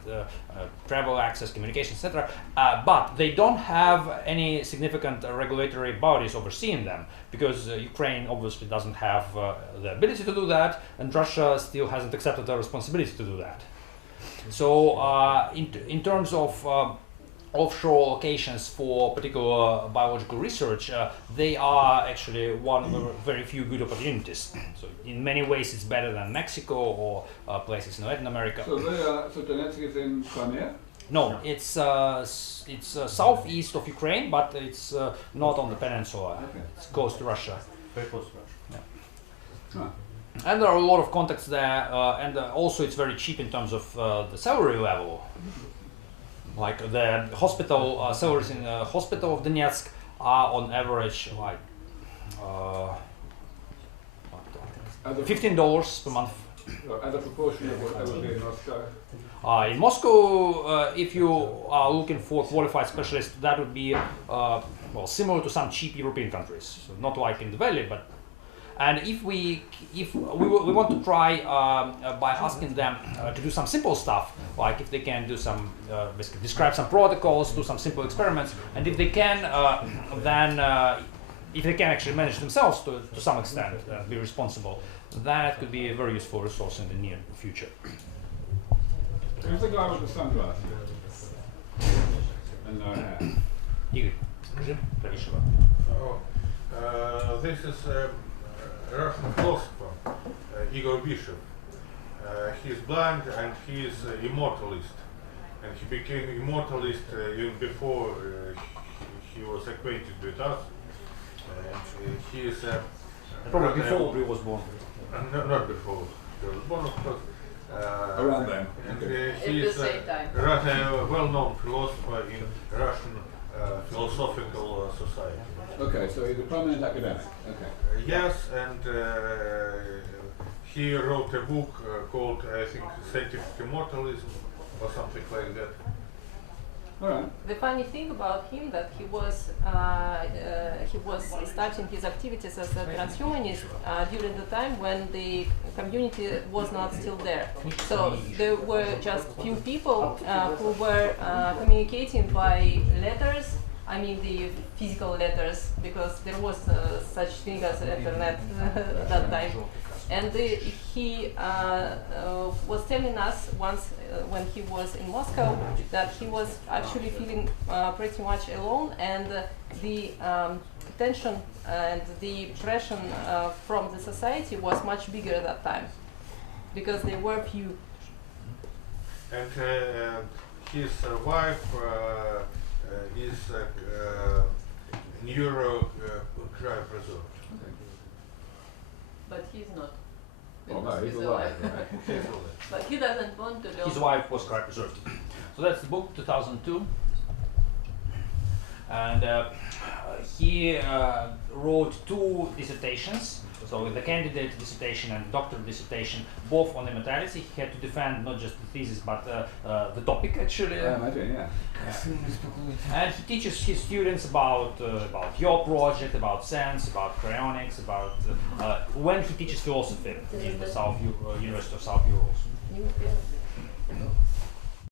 travel access, communication, etc. But they don't have any significant regulatory bodies overseeing them, because Ukraine obviously doesn't have the ability to do that, and Russia still hasn't accepted the responsibility to do that. So in terms of offshore locations for particular biological research, they are actually one of the very few good opportunities. So in many ways it's better than Mexico or places in Latin America. So so Donetsk is in Crimea? No, it's southeast of Ukraine, but it's not on the peninsula. Okay. It's close to Russia. Very close to Russia. Yeah. Huh. And there are a lot of contacts there, and also it's very cheap in terms of the salary level. Like the hospital salaries in the hospital of Donetsk are on average like $15 per month. As a proportion of what would be in Moscow? In Moscow, if you are looking for qualified specialists, that would be well, similar to some cheap European countries. So not like in the valley, but. And if we want to try by asking them to do some simple stuff, like if they can do some basically describe some protocols, do some simple experiments, and if they can, then if they can actually manage themselves to some extent, be responsible, that could be a very useful resource in the near future. Who's the guy with the sunglasses? And no hair. Igor. This is Russian philosopher, Igor Bishop. He is blind and he is immortalist. And he became immortalist even before he was acquainted with us. And he is probably before Aubrey was born. Not before he was born, of course. Around then. And he is a rather well-known philosopher in Russian philosophical society. Okay, so he's a prominent academic. Okay. Yes, and he wrote a book called, I think, Scientific Immortalism or something like that. All right. The funny thing about him that he was starting his activities as a transhumanist during the time when the community was not still there. So there were just few people who were communicating by letters. I mean the physical letters, because there was such thing as internet at that time. And he was telling us once when he was in Moscow that he was actually feeling pretty much alone, and the tension and the pressure from the society was much bigger at that time, because there were few. And his wife is neuropreserved. But he's not. Oh, no, He's he's alive. alive. Right? But he doesn't want to go. His wife was cryopreserved. So that's the book, 2002. And he wrote 2 dissertations. So the candidate dissertation and doctorate dissertation, both on immortality. He had to defend not just the thesis, but the topic actually. I imagine, yeah. And he teaches his students about your project, about sense, about cryonics, about when he teaches philosophy in the University of South Urals.